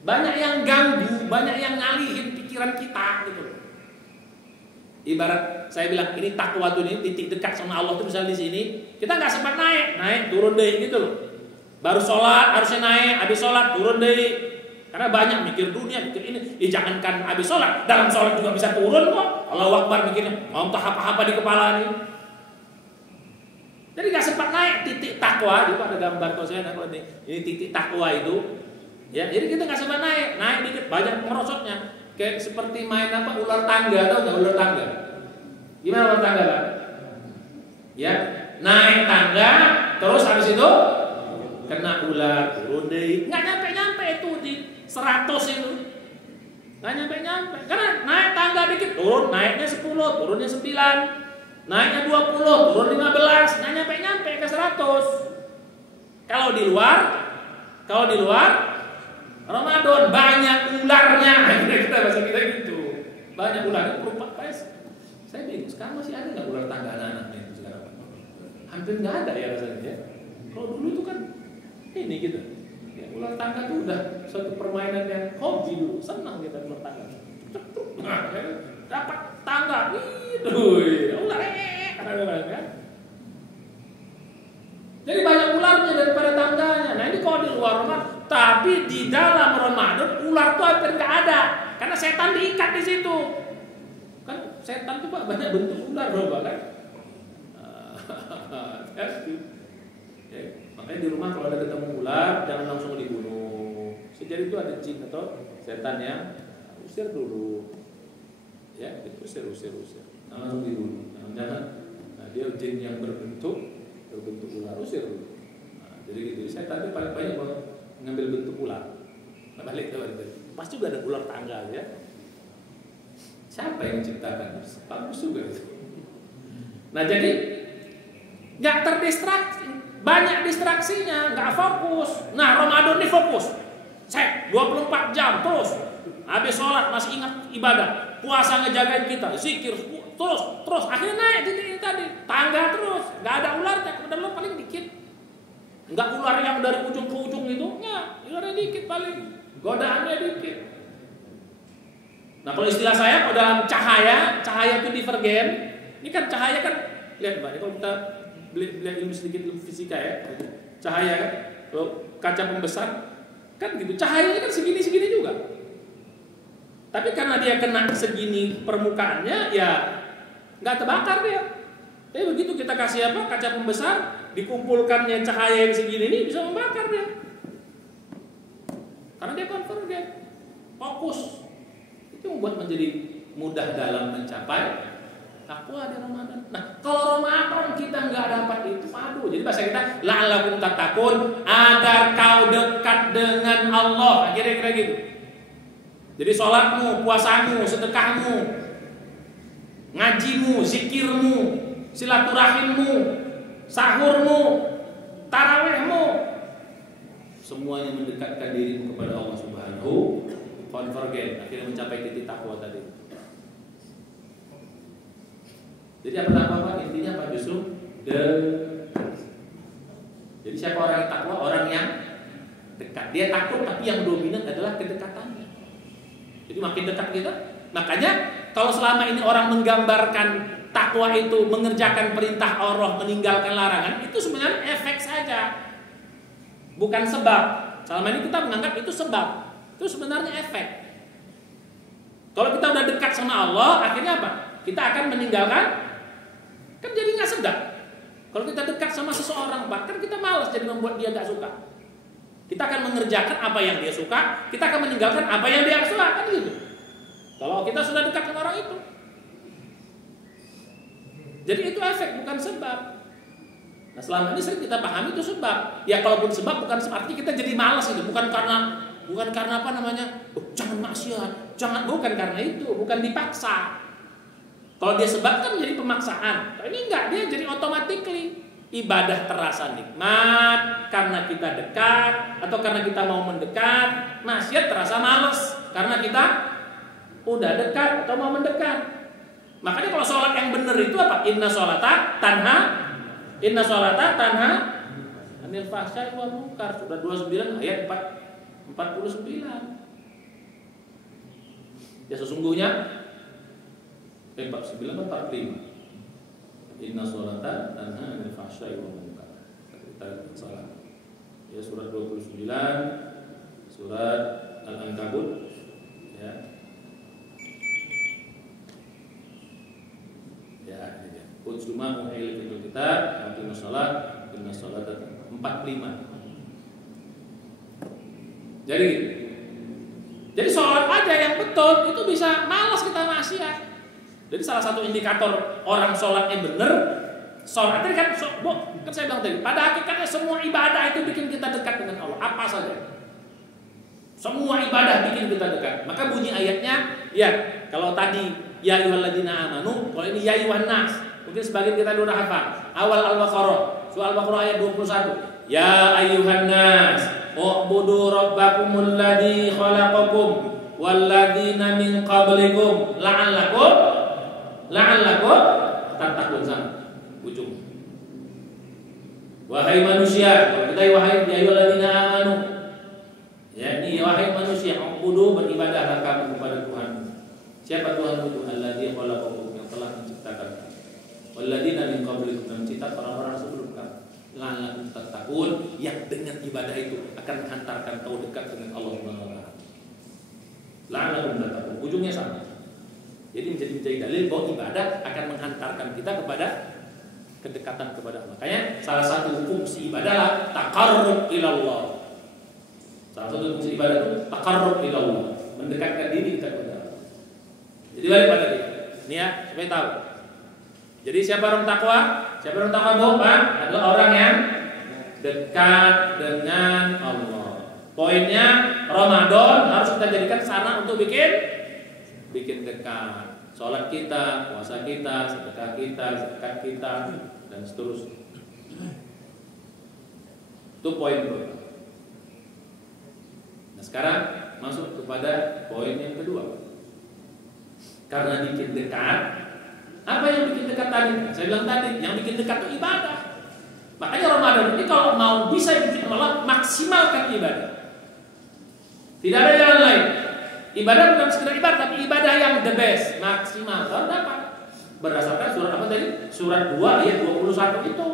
Banyak yang ganggu, banyak yang ngalihin pikiran kita gitu loh. Ibarat saya bilang ini takwa tuh, ini titik dekat sama Allah tuh misalnya di sini, kita nggak sempat naik turun deh gitu loh. Baru sholat harusnya naik, habis sholat turun deh. Karena banyak mikir dunia, mikir ini. Jangankan habis sholat, dalam sholat juga bisa turun kok. Allahu Akbar mikirnya, mau entah apa-apa di kepala nih. Jadi nggak sempat naik titik takwa. Itu ada gambar kalau saya kalau ini titik takwa itu. Ya, jadi kita nggak sempat naik dikit, banyak merosotnya. Kayak seperti main ular tangga, tahu nggak ular tangga? Gimana ular tangga, Pak? Ya, naik tangga, terus habis itu kena ular, turun deh. Nggak nyampe itu di 100 itu. Nggak nyampe. Karena naik tangga dikit, turun, naiknya 10, turunnya 9. Naiknya 20, turun 15, nggak nyampe ke 100. Kalau di luar Ramadan banyak ularnya. Kita bahasa kita gitu. Banyak ular. Saya bingung, sekarang masih ada nggak ular tangga anak-anak itu sekarang? Hampir nggak ada ya rasanya ya. Kalau dulu itu kan ini gitu. Ya, ular tangga itu udah suatu permainan yang hobi dulu. Senang kita ular tangga. Dapat tangga, ular kan? Jadi banyak ularnya daripada tangganya. Nah ini kalau di luar Ramadan, tapi di dalam Ramadan ular tuh hampir nggak ada, karena setan diikat di situ. Kan setan tuh Pak banyak bentuk ular loh kan. Ya, makanya di rumah kalau ada ketemu ular jangan langsung dibunuh. Sejadi itu ada jin atau setan yang usir dulu. Ya, itu usir. Nah, langsung dibunuh. Jangan. Nah, dia jin yang berbentuk ular, usir dulu. Nah, jadi gitu. Setan itu paling banyak mengambil bentuk ular. Nah, balik ke pasti juga ada ular tangga ya. Siapa yang menciptakan? Bagus juga itu. Nah, jadi nggak terdistraksi, banyak distraksinya, nggak fokus. Nah, Ramadan ini fokus. 24 jam terus. Habis sholat masih ingat ibadah, puasa ngejagain kita, zikir terus akhirnya naik titik tadi, tangga terus, nggak ada ularnya, ular paling dikit. Nggak ular yang dari ujung ke ujung itu, nggak, ularnya dikit paling, godaannya dikit. Nah kalau istilah saya, kalau dalam cahaya itu divergen. Ini kan cahaya kan, lihat Mbak, kalau kita belajar ilmu sedikit ilmu fisika ya, cahaya kan, kalau kaca pembesar kan gitu, cahayanya kan segini juga. Tapi karena dia kena segini permukaannya, ya nggak terbakar dia. Tapi begitu kita kasih kaca pembesar, dikumpulkannya cahaya yang segini ini bisa membakar dia. Karena dia konvergen, fokus. Itu membuat menjadi mudah dalam mencapai takwa di Ramadan. Nah, kalau Ramadan kita nggak dapat itu, aduh. Jadi bahasa kita, la'allakum tattaqun, agar kau dekat dengan Allah. Kira-kira gitu. Jadi sholatmu, puasamu, sedekahmu, ngajimu, zikirmu, silaturahimmu, sahurmu, tarawihmu, semuanya mendekatkan dirimu kepada Allah Subhanahu, konvergen, akhirnya mencapai titik takwa tadi. Jadi apa intinya apa justru dekat. Jadi siapa orang yang takwa? Orang yang dekat. Dia takut tapi yang dominan adalah kedekatannya. Jadi makin dekat kita. Makanya kalau selama ini orang menggambarkan takwa itu mengerjakan perintah Allah, meninggalkan larangan, itu sebenarnya efek saja, bukan sebab. Selama ini kita menganggap itu sebab, itu sebenarnya efek. Kalau kita udah dekat sama Allah, akhirnya apa? Kita akan meninggalkan, kan jadi nggak sedap. Kalau kita dekat sama seseorang, bahkan kita malas jadi membuat dia nggak suka. Kita akan mengerjakan apa yang dia suka, kita akan meninggalkan apa yang dia suka, kan gitu. Kalau kita sudah dekat dengan orang itu, jadi itu efek bukan sebab. Nah selama ini sering kita pahami itu sebab. Ya kalaupun sebab bukan sebab, artinya kita jadi malas itu, bukan karena apa namanya, jangan maksiat, bukan karena itu, bukan dipaksa. Kalau dia sebab kan jadi pemaksaan. Nah, ini enggak, dia jadi automatically. Ibadah terasa nikmat karena kita dekat, atau karena kita mau mendekat. Maksiat terasa males karena kita udah dekat atau mau mendekat. Makanya kalau sholat yang benar itu apa? Inna sholata tanha anil fahsya'i wal munkar, surah 29 ayat 49. Ya sesungguhnya 49 atau 45. Inna sholata tanha 'anil fahsya'i wal munkar. Kita salah. Ya surat 29 surat Al-Ankabut ya. Ya ini dia. Ujma mu'il fil kitab aqimus shalat inna sholata 45. Jadi sholat aja yang betul itu bisa malas kita maksiat. Jadi salah satu indikator orang sholatnya benar, sholat tadi kan saya bilang tadi, pada hakikatnya semua ibadah itu bikin kita dekat dengan Allah, apa saja. Semua ibadah bikin kita dekat. Maka bunyi ayatnya, ya kalau tadi ya ayyuhalladzina amanu, kalau ini ya ayyuhan nas. Mungkin sebagian kita udah hafal. Awal Al-Baqarah, surah Al-Baqarah ayat 21. Ya ayyuhan nas, u'budu rabbakumul ladzi khalaqakum walladzina min qablikum la'allakum tattaqun. Ujung. Wahai manusia, kalau kita wahai ya ayyuhalladzina amanu. Ya, ini wahai manusia, u'budu beribadahlah kamu kepada Tuhan. Siapa Tuhan itu? Alladzi khalaqakum, yang telah menciptakan kamu. Walladzina min qablikum, yang menciptakan orang-orang sebelum kamu. La'allakum tattaqun, yang dengan ibadah itu akan menghantarkan kau dekat dengan Allah Subhanahu wa taala. La'allakum tattaqun, ujungnya sama. Jadi menjadi dalil bahwa ibadah akan menghantarkan kita kepada kedekatan kepada Allah. Makanya salah satu fungsi ibadah taqarrub ila Allah. Salah satu fungsi ibadah itu taqarrub ila Allah, mendekatkan diri kita kepada Allah. Jadi balik pada dia. Ini ya, supaya tahu. Jadi siapa orang takwa? Siapa orang takwa bukan adalah orang yang dekat dengan Allah. Poinnya Ramadan harus kita jadikan sarana untuk bikin dekat. Sholat kita, puasa kita, sedekah kita, zakat kita, dan seterusnya. Itu poin pertama. Nah sekarang masuk kepada poin yang kedua. Karena bikin dekat, apa yang bikin dekat tadi? Saya bilang tadi, yang bikin dekat itu ibadah. Makanya Ramadan ini kalau mau bisa bikin Allah, maksimalkan ibadah. Tidak ada jalan lain. Ibadah bukan sekedar ibadah, tapi ibadah yang the best, maksimal. Kalau dapat berdasarkan surat apa tadi? Surat 2 ayat 21 itu.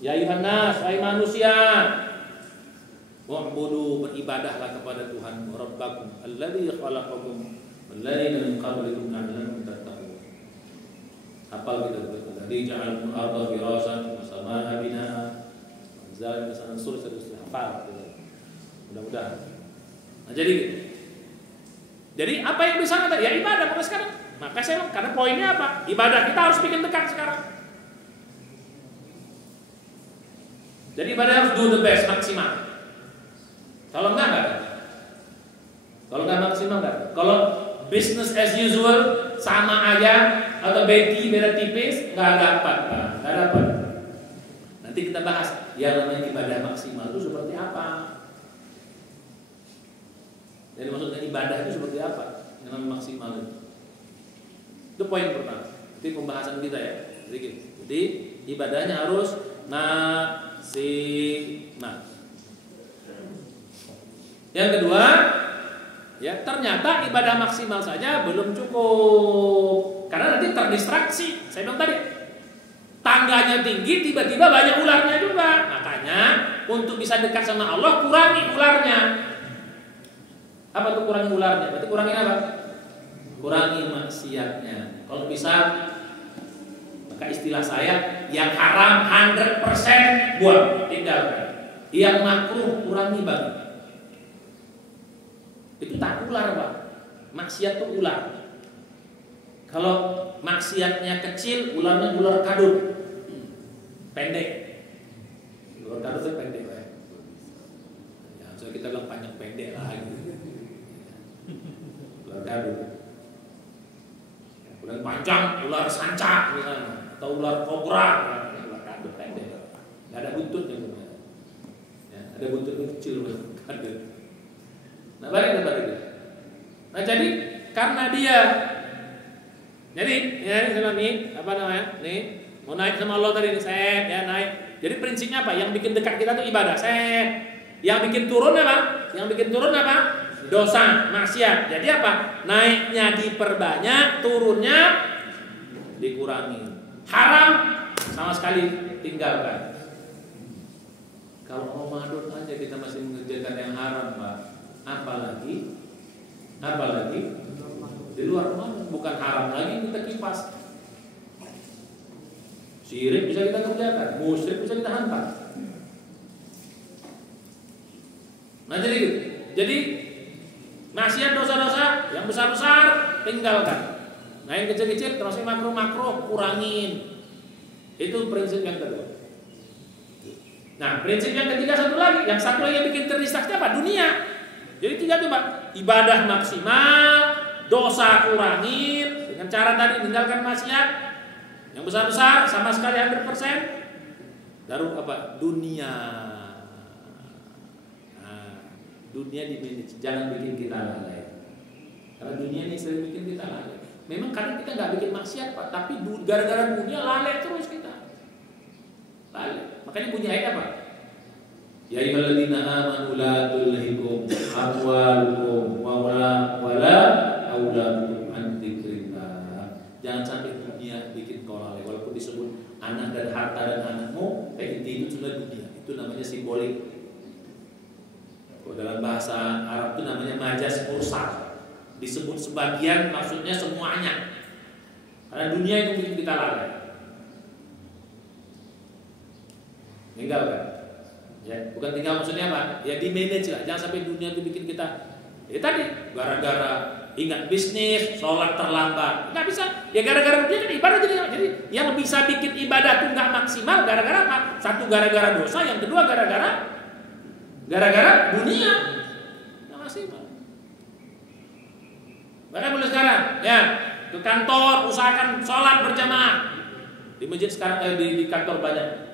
Ya ayyuhan nas, wahai manusia, wa'budu, beribadahlah kepada Tuhan Rabbakum alladzi khalaqakum walladzina min qablikum la'allakum tattaqun. Hafal kita betul. Jadi ja'alul arda firasan wa samaa'a binaa'a. Anzalna minas samaa'i seterusnya hafal. Mudah-mudahan. Nah, jadi apa yang bisa kata? Ya ibadah mulai sekarang. Maka saya bilang, karena poinnya apa? Ibadah kita harus bikin dekat sekarang. Jadi ibadah harus do the best, maksimal. Kalau enggak. Kalau enggak maksimal enggak. Kalau business as usual sama aja atau beda tipis enggak dapat. Nanti kita bahas yang namanya ibadah maksimal itu seperti apa. Jadi maksudnya ibadah itu seperti apa? Yang namanya maksimal itu poin pertama. Itu pembahasan kita ya. Jadi ibadahnya harus maksimal. Yang kedua, ya ternyata ibadah maksimal saja belum cukup. Karena nanti terdistraksi. Saya bilang tadi, tangganya tinggi, tiba-tiba banyak ularnya juga. Makanya untuk bisa dekat sama Allah, kurangi ularnya. Apa tuh kurangi ularnya? Berarti kurangi apa? Kurangi maksiatnya. Kalau bisa, maka istilah saya, yang haram 100% buang, tinggalkan. Yang makruh kurangi banget. Itu tak ular, Pak. Maksiat tuh ular. Kalau maksiatnya kecil, ularnya ular kadut, pendek. Ular kadut itu pendek, Pak. Ya, so kita bilang panjang pendek lah gitu. Ular kadut. Ular panjang, ular sanca misalnya, atau ular kobra, ular kadut pendek. Enggak ada buntutnya sebenarnya. Ya, ada buntutnya kecil kadut. Nah, balik kepada dia. Nah, jadi karena dia, jadi ya ini apa namanya? Nih Mau naik sama Allah tadi nih, set, ya naik. Jadi prinsipnya apa? Yang bikin dekat kita tuh ibadah, set. Yang bikin turun apa? Yang bikin turun apa? Dosa, maksiat. Jadi apa? Naiknya diperbanyak, turunnya dikurangi. Haram sama sekali tinggalkan. Kalau Ramadan aja kita masih mengerjakan yang haram, Pak. Apalagi di luar Ramadan. Bukan haram lagi kita kipas. Syirik bisa kita kerjakan, musyrik bisa kita hantar. Nah jadi maksiat dosa-dosa yang besar-besar tinggalkan. Nah yang kecil-kecil terus yang makro-makro kurangin. Itu prinsip yang kedua. Nah prinsip yang ketiga satu lagi yang bikin terdistraksi apa? Dunia. Jadi 3 tuh Pak, ibadah maksimal, dosa kurangin dengan cara tadi tinggalkan maksiat. Yang besar-besar sama sekali 100%. Lalu apa? Dunia. Nah, dunia dimanage, jangan bikin kita lalai. Karena dunia ini sering bikin kita lalai. Memang kadang kita nggak bikin maksiat Pak, tapi gara-gara dunia lalai terus kita. Lalai. Makanya punya ayat apa? Ya ayyuhalladzina amanu la tulhikum amwalukum wala auladukum an dzikrillah. Jangan sampai dunia bikin kau lalai. Walaupun disebut anak dan harta dan anakmu, inti itu sudah dunia. Itu namanya simbolik. Kalau dalam bahasa Arab itu namanya majaz mursal. Disebut sebagian, maksudnya semuanya. Karena dunia itu bikin kita lalai. Tinggalkan. Ya, bukan tinggal maksudnya apa? Ya di manage lah. Jangan sampai dunia itu bikin kita. Ya tadi gara-gara ingat bisnis, sholat terlambat, nggak bisa. Ya gara-gara dia kan ibadah jadi yang bisa bikin ibadah tuh nggak maksimal gara-gara apa? Satu gara-gara dosa, yang kedua gara-gara dunia nggak maksimal. Bahkan mulai sekarang, ya ke kantor usahakan sholat berjamaah. Di masjid sekarang di kantor banyak.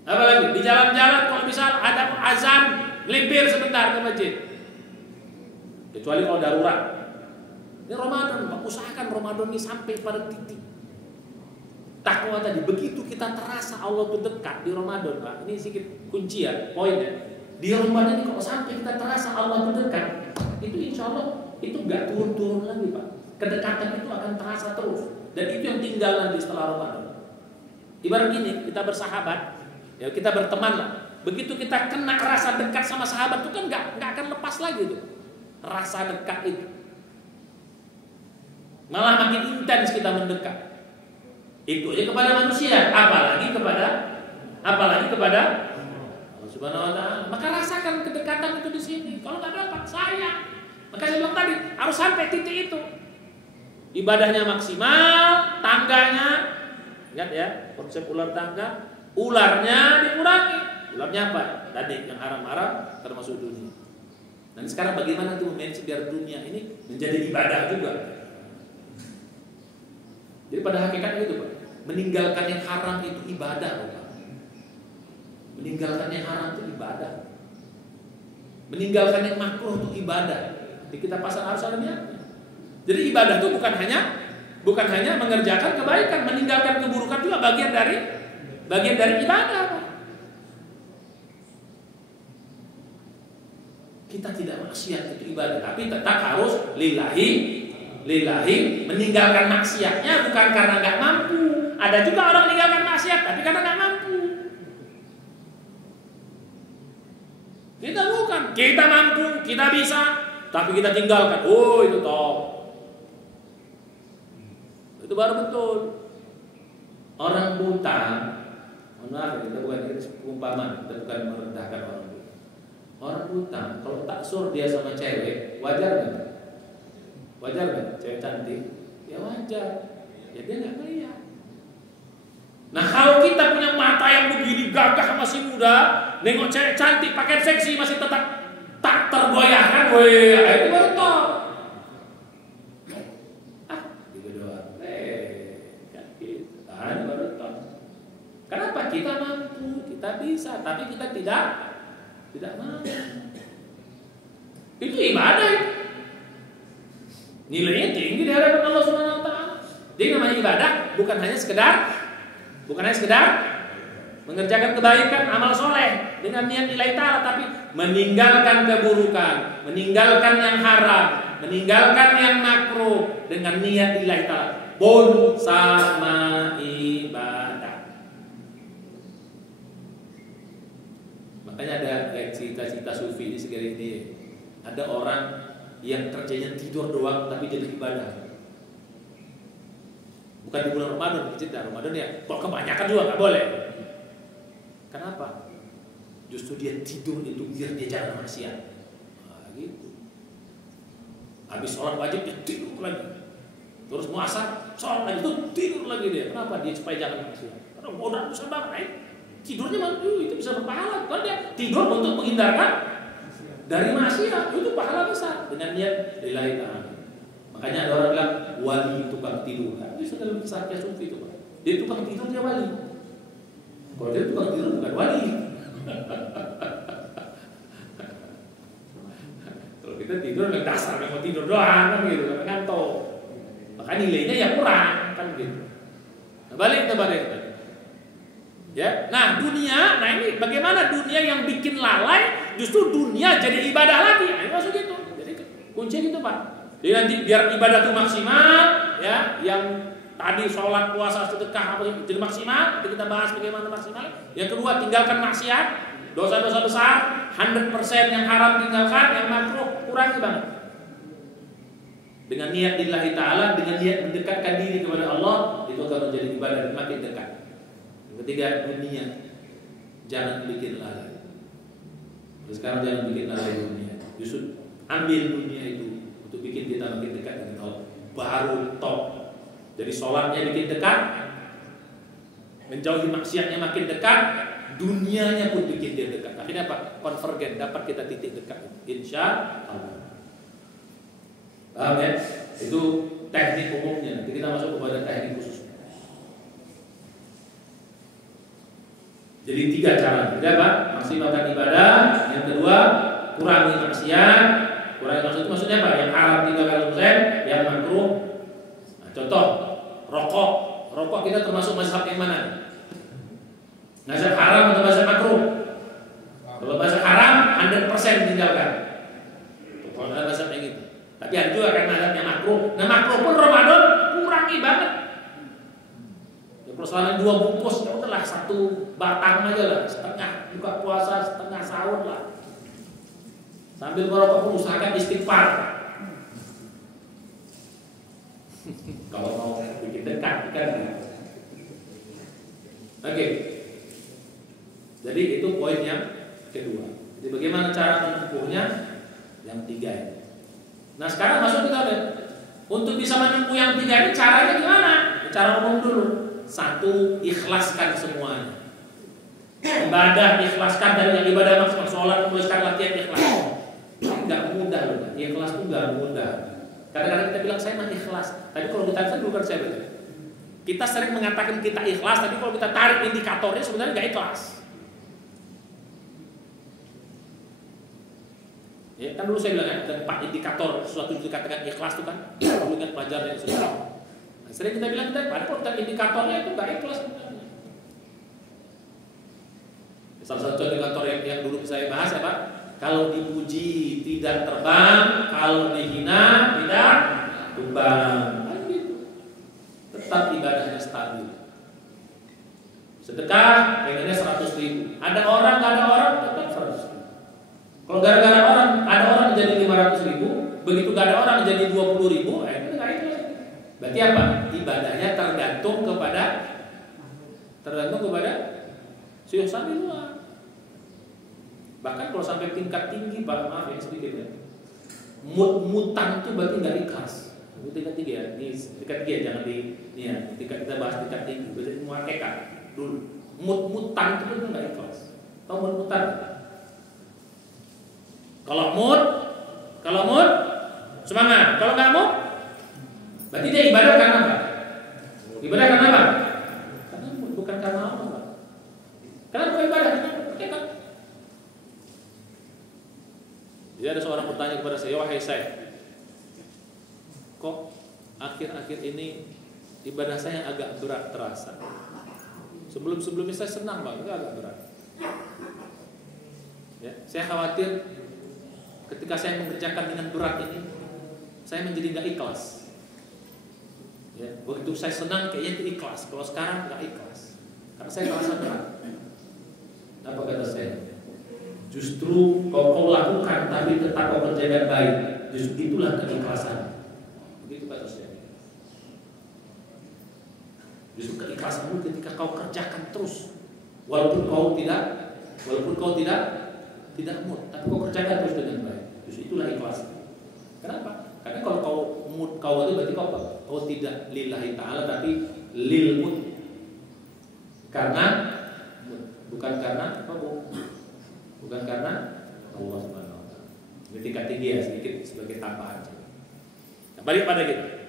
Apalagi di jalan-jalan kalau misal ada azan, limpir sebentar ke masjid. Kecuali kalau darurat. Ini Ramadan, Pak, usahakan Ramadan ini sampai pada titik takwa tadi. Begitu kita terasa Allah itu dekat di Ramadan, Pak. Ini sedikit kunci ya, poinnya. Di Ramadan ini kalau sampai kita terasa Allah itu dekat, itu insya Allah itu nggak turun-turun lagi, Pak. Kedekatan itu akan terasa terus. Dan itu yang tinggal nanti setelah Ramadan. Ibarat gini, kita bersahabat, ya kita berteman lah. Begitu kita kena rasa dekat sama sahabat itu kan nggak akan lepas lagi tuh. Rasa dekat itu malah makin intens kita mendekat. Itu aja kepada manusia, apalagi kepada Allah Subhanahu wa taala. Maka rasakan kedekatan itu di sini. Kalau nggak dapat sayang. Maka saya bilang tadi harus sampai titik itu. Ibadahnya maksimal, tangganya ingat ya, konsep ular tangga, ularnya dikurangi. Ularnya apa? Tadi yang haram-haram termasuk dunia. Dan sekarang bagaimana tuh manage biar dunia ini menjadi ibadah juga. Jadi pada hakikatnya itu Pak, meninggalkan yang haram itu ibadah Pak. Meninggalkan yang haram itu ibadah. Meninggalkan yang makruh itu ibadah. Jadi kita pasang harus ada niatnya. Jadi ibadah itu bukan hanya mengerjakan kebaikan, meninggalkan keburukan juga bagian dari ibadah Pak. Kita tidak maksiat itu ibadah, tapi tetap harus lillahi meninggalkan maksiatnya bukan karena nggak mampu. Ada juga orang meninggalkan maksiat tapi karena nggak mampu. Kita mampu, kita bisa, tapi kita tinggalkan. Oh itu top. Itu baru betul. Orang buta, mohon maaf kita bukan perumpamaan, kita bukan merendahkan orang buta. Orang buta kalau taksur dia sama cewek wajar nggak? Wajar nggak? Cewek cantik, ya wajar. Ya dia nggak melihat. Nah kalau kita punya mata yang begini gagah masih muda, nengok cewek cantik pakai seksi masih tetap tak tergoyahkan, itu baru top. Gitu doang. Gitu. Ini baru top. Kenapa? Kita mampu, kita bisa, tapi kita tidak mampu. Itu ibadah itu. Nilainya tinggi di hadapan Allah Subhanahu wa taala. Jadi namanya ibadah bukan hanya sekedar mengerjakan kebaikan, amal soleh dengan niat nilai ta'ala, tapi meninggalkan keburukan, meninggalkan yang haram, meninggalkan yang makruh dengan niat nilai ta'ala pun sama ibadah. Makanya ada cita-cita sufi di segala ini. Ada orang yang kerjanya tidur doang tapi jadi ibadah. Bukan di bulan Ramadan, cerita Ramadan ya. Kalau kebanyakan juga nggak boleh. Kenapa? Justru dia tidur itu biar dia jangan maksiat. Nah, gitu. Habis sholat wajib dia tidur lagi. Terus muasar, sholat lagi itu tidur lagi dia. Kenapa? Dia supaya jangan maksiat. Karena godaan besar banget. Tidurnya itu bisa berpahala. Karena dia tidur untuk menghindarkan dari maksiat. Itu pahala besar dengan niat lillahi ta'ala. Makanya ada orang bilang wali tukang tidur. Itu dalam kisahnya sufi itu, Pak. Dia tukang tidur, dia wali. Kalau dia tukang tidur bukan wali. Kalau kita tidur memang dasar, memang tidur doang kan gitu, kan ngantuk. Maka nilainya ya kurang kan gitu. Nah, balik. Ya, nah dunia, nah ini bagaimana dunia yang bikin lalai, justru dunia jadi ibadah lagi. Nah, maksud gitu. Jadi kunci gitu, Pak. Jadi nanti biar ibadah itu maksimal, ya, yang tadi sholat, puasa, sedekah apa jadi maksimal. Nanti kita bahas bagaimana maksimal. Yang kedua, tinggalkan maksiat, dosa-dosa besar, 100% yang haram tinggalkan, yang makruh kurangi banget. Dengan niat lillahi ta'ala, dengan niat mendekatkan diri kepada Allah, itu akan menjadi ibadah makin dekat. Yang ketiga, dunia, jangan bikin lalai. Sekarang jangan bikin lalai dunia. Justru ambil dunia itu untuk bikin kita makin dekat dengan Allah. Baru top. Jadi sholatnya bikin dekat, menjauhi maksiatnya makin dekat, dunianya pun bikin dia dekat. Akhirnya apa? Konvergen, dapat kita titik dekat. Insya Allah. Paham ya? Itu teknik umumnya. Nanti kita masuk kepada teknik khusus. Jadi 3 cara. Tidak Pak? Maksimalkan ibadah. Yang kedua, kurangi maksiat. Kurangi maksiat itu maksudnya apa? Yang haram 3%, yang makruh. Nah, contoh, rokok kita termasuk mazhab yang mana? Mazhab haram atau mazhab makruh? Kalau mazhab haram 100% tinggalkan. Kalau ada mazhab yang gitu. Tapi ada juga kan mazhab yang makruh. Nah makruh pun Ramadan kurangi banget. Ya kalau selama 2 bungkus ya udahlah 1 batang aja lah, setengah buka puasa, setengah sahur lah. Sambil merokok pun usahakan istighfar. Kalau mau bikin dekat kan. Oke. Jadi itu poin yang kedua. Jadi bagaimana cara menempuhnya? Yang 3 ini. Nah sekarang masuk kita lihat. Untuk bisa menempuh yang 3 ini caranya gimana? Cara umum dulu. 1, ikhlaskan semuanya. Ibadah ikhlaskan dari yang ibadah maksimal, sholat, menuliskan latihan ikhlas. Enggak mudah loh. Ikhlas itu enggak mudah. Kadang-kadang kita bilang saya mah ikhlas. Tapi kalau kita bukan saya betul. Kita sering mengatakan kita ikhlas, tapi kalau kita tarik indikatornya sebenarnya enggak ikhlas. Ya, kan dulu saya bilang ada 4 indikator sesuatu yang dikatakan ikhlas itu kan. Dulu kan pelajaran yang sudah. Nah, sering kita bilang padahal kalau kita indikatornya itu enggak ikhlas. Salah satu indikator yang dulu saya bahas apa? Kalau dipuji tidak terbang, kalau dihina tidak tumbang. Kan gitu. Tetap ibadahnya stabil. Sedekah pengennya 100.000. Ada orang, nggak ada orang tetap 100.000. Kalau gara-gara orang, ada orang jadi 500.000, begitu nggak ada orang jadi 20.000, itu nggak itu. Berarti apa? Ibadahnya tergantung kepada Syekh Sabilullah. Bahkan kalau sampai tingkat tinggi, Pak, maaf ya sedikit ya. Mut-mutan itu berarti nggak ikhlas. Itu tingkat 3 ya. Ini tingkat 3 jangan di ini ya. Tingkat kita bahas tingkat tinggi. Berarti muakekat dulu. Mut-mutan itu berarti nggak ikhlas. Tahu mut-mutan? Kalau mut semangat. Kalau nggak mut, berarti dia ibadah karena apa? Ibadah karena apa? Karena mut, bukan karena Allah, Pak. Kenapa ibadah? Karena jadi ada seorang bertanya kepada saya, wahai saya, kok akhir-akhir ini ibadah saya agak berat terasa. Sebelum-sebelumnya saya senang banget, agak berat. Ya, saya khawatir ketika saya mengerjakan dengan berat ini, saya menjadi nggak ikhlas. Ya, begitu saya senang kayaknya itu ikhlas. Kalau sekarang nggak ikhlas, karena saya merasa berat. Apa kata saya? Justru kau lakukan, tapi tetap kau kerjakan baik. Justru itulah keikhlasan. Begitu kata saya. Justru keikhlasanmu ketika kau kerjakan terus, walaupun kau tidak mood, tapi kau kerjakan terus dengan baik. Justru itulah ikhlas. Kenapa? Karena kalau kau itu berarti kau tidak lillahi ta'ala, tapi lil mood. Karena bukan karena apa? Bukan karena Allah Subhanahu wa taala. Ini tingkat tinggi ya, sedikit sebagai tambahan. Nah, balik pada kita.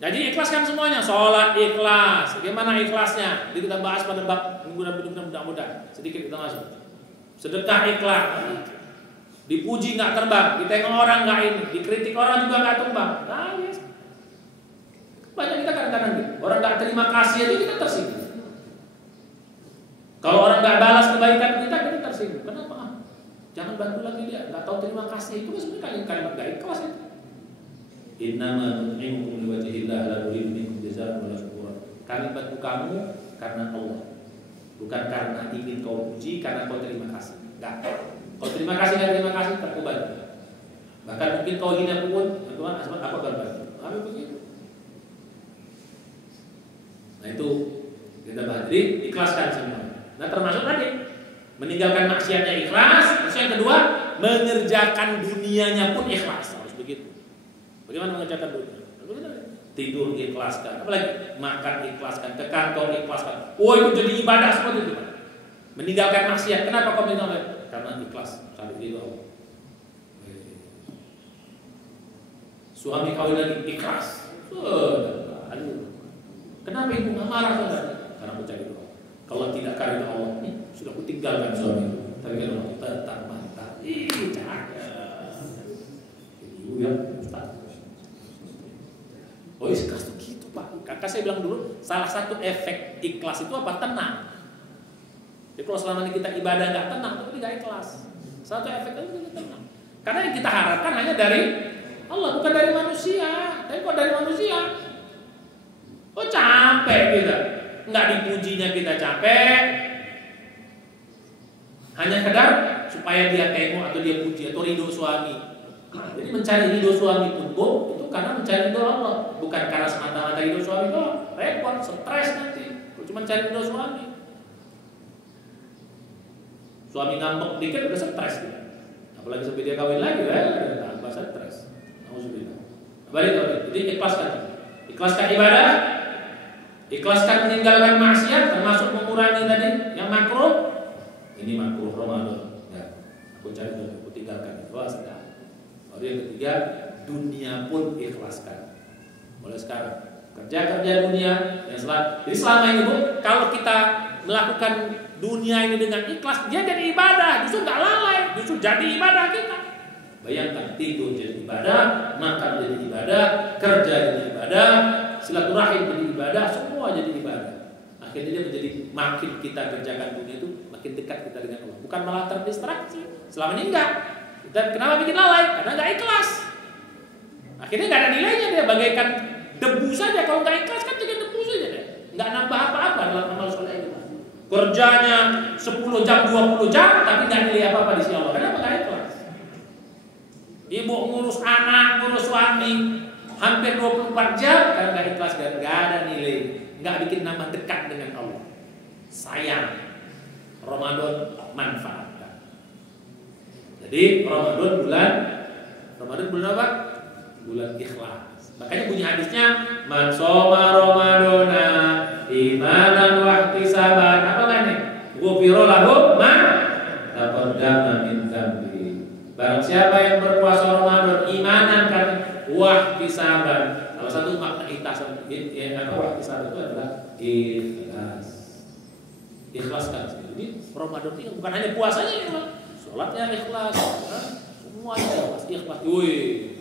Jadi ikhlaskan semuanya, sholat ikhlas. Bagaimana ikhlasnya? Jadi kita bahas pada bab mudah-mudahan sedikit kita masuk. Sedekah ikhlas. Dipuji nggak terbang, ditengok orang nggak ini, dikritik orang juga nggak tumbang. Nah, yes. Banyak kita kadang-kadang gitu. Orang nggak terima kasih aja kita tersinggung. Kalau orang nggak balas kebaikan kita tersinggung. Kenapa? Jangan bantu lagi dia. Nggak tahu terima kasih itu kan sebenarnya kalimat nggak ikhlas itu. Innama nut'imukum liwajhillah la nuridu minkum jazaa'an wala syukuran. Kami bantu kamu karena Allah, bukan karena ingin kau puji, karena kau terima kasih. Enggak. Kau terima kasih dan terima kasih terkubantu. Bahkan mungkin kau hina pun, Tuhan asmat apa kabar? Kami begitu. Nah itu kita bahas. Jadi ikhlaskan semua. Nah termasuk tadi meninggalkan maksiatnya ikhlas. Terus yang kedua mengerjakan dunianya pun ikhlas, harus begitu. Bagaimana mengerjakan dunia? Tidur ikhlaskan, apalagi makan ikhlaskan, ke kantor ikhlaskan. Oh itu jadi ibadah semua itu. Meninggalkan maksiat. Kenapa kau meninggalkan? Karena ikhlas. Kali itu Allah. Suami kawin lagi ikhlas. Aduh. Kenapa ibu nggak marah saudara? Karena mencari doa. Kalau tidak karena Allah, sudah kutinggalkan suami itu. Tapi kalau Allah tetap mantap. Ibu ya, Ustaz. Oh ikhlas itu gitu Pak. Kakak saya bilang dulu, salah satu efek ikhlas itu apa? Tenang. Jadi kalau selama ini kita ibadah nggak tenang, itu nggak ikhlas. Satu efek itu kita tenang. Karena yang kita harapkan hanya dari Allah, bukan dari manusia. Tapi kok dari manusia? Oh capek kita, nggak dipujinya kita capek. Hanya sekedar supaya dia tengok atau dia puji atau ridho suami. Jadi mencari ridho suami pun itu karena mencari ridho Allah, bukan karena semata-mata ridho suami doang. Repot, stres nanti. Kalau cuma cari ridho suami. Suami ngambek dikit udah stres dia. Apalagi sampai dia kawin lagi, tambah stres. Alhamdulillah. Balik. Jadi ikhlaskan ibadah, ikhlaskan meninggalkan maksiat, termasuk mengurangi tadi yang makruh. Ini makruh Ramadan. Ya, aku cari dulu, aku tinggalkan. Wah sedang. Lalu yang ketiga, dunia pun ikhlaskan. Mulai sekarang kerja dunia yang jadi selama ini Bu, kalau kita melakukan dunia ini dengan ikhlas, dia jadi ibadah, justru nggak lalai, justru jadi ibadah kita. Bayangkan tidur jadi ibadah, makan jadi ibadah, kerja jadi ibadah, silaturahim jadi ibadah, semua jadi ibadah. Akhirnya dia menjadi makin kita kerjakan dunia itu, makin dekat kita dengan Allah. Bukan malah terdistraksi. Selama ini enggak. Dan kenapa bikin lalai? Karena nggak ikhlas. Akhirnya nggak ada nilainya dia, bagaikan debu saja. Kalau nggak ikhlas kan jadi debu saja deh. Nggak nambah apa-apa dalam amal soleh itu. Kerjanya 10 jam, 20 jam, tapi nggak nilai apa-apa di sisi Allah. Kenapa nggak ikhlas? Ibu ngurus anak, ngurus suami, hampir 24 jam, karena nggak ikhlas, nggak ada nilai, nggak bikin nambah dekat dengan Allah. Sayang, Ramadan manfaatkan. Jadi Ramadan bulan apa? Bulan ikhlas. Makanya bunyi hadisnya, man shoma Ramadana imanan wa ihtisaban. Apa kan nih? Ghufira lahu ma taqaddama min dzambi. Barang siapa yang berpuasa Ramadan imanan kan wa ihtisaban. Salah satu makna ihtisaban itu adalah ikhlas. Ikhlaskan. Jadi Ramadan itu bukan hanya puasanya ikhlas, sholatnya ikhlas, semuanya ikhlas. Wih.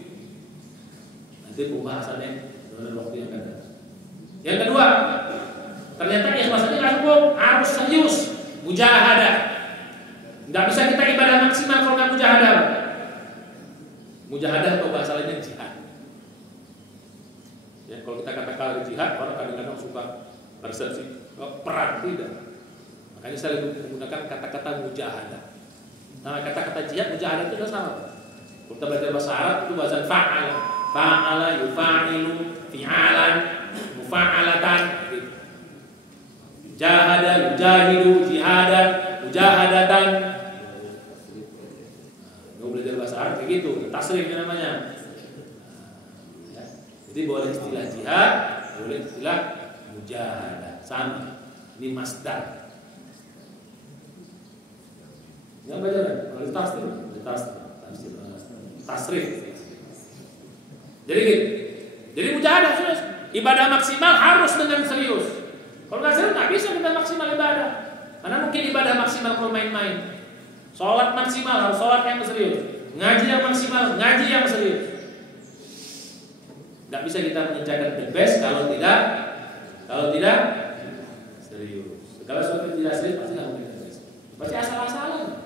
Nanti pembahasannya dalam waktu yang akan datang. Yang kedua, ternyata ikhlas saja nggak cukup, harus serius, mujahadah. Nggak bisa kita ibadah maksimal kalau nggak mujahadah. Mujahadah atau bahasa lainnya jihad. Ya, kalau kita katakan jihad, orang kadang-kadang suka persepsi perang, tidak. Makanya saya lebih menggunakan kata-kata mujahadah. Nah, kata-kata jihad, mujahadah itu sudah sama. Kalau kita belajar bahasa Arab itu bahasa fa'ala, fa'ala, yufa'ilu, fi'alan, mufa'alatan, gitu. Jahada, yujahidu, jihadan, mujahadatan. Kalau belajar bahasa Arab kayak gitu, tasrif namanya. Ya. Jadi boleh istilah jihad, boleh istilah mujahadah, sama. Ini masdar. Yang belajar tasrif. Jadi gitu. Jadi mujahadah serius. Ibadah maksimal harus dengan serius. Kalau nggak serius nggak bisa kita maksimal ibadah. Karena mungkin ibadah maksimal kalau main-main. Sholat maksimal harus sholat yang serius. Ngaji yang maksimal, ngaji yang serius. Nggak bisa kita mengerjakan the best kalau tidak serius. Kalau sesuatu tidak serius pasti nggak mungkin the best. Pasti asal-asalan.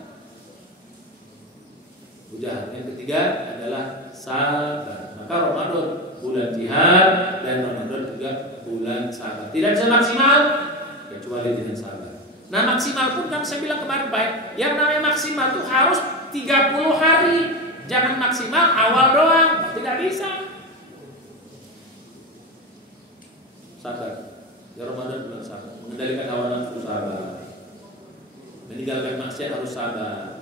Udah, yang ketiga adalah sabar. Maka Ramadan bulan jihad dan Ramadan juga bulan sabar. Tidak bisa maksimal kecuali dengan sabar. Nah, maksimal pun kan saya bilang kemarin baik. Yang namanya maksimal itu harus 30 hari. Jangan maksimal awal doang. Tidak bisa. Sabar. Ya Ramadan bulan sabar. Mengendalikan hawa nafsu sabar. Meninggalkan maksiat harus sabar.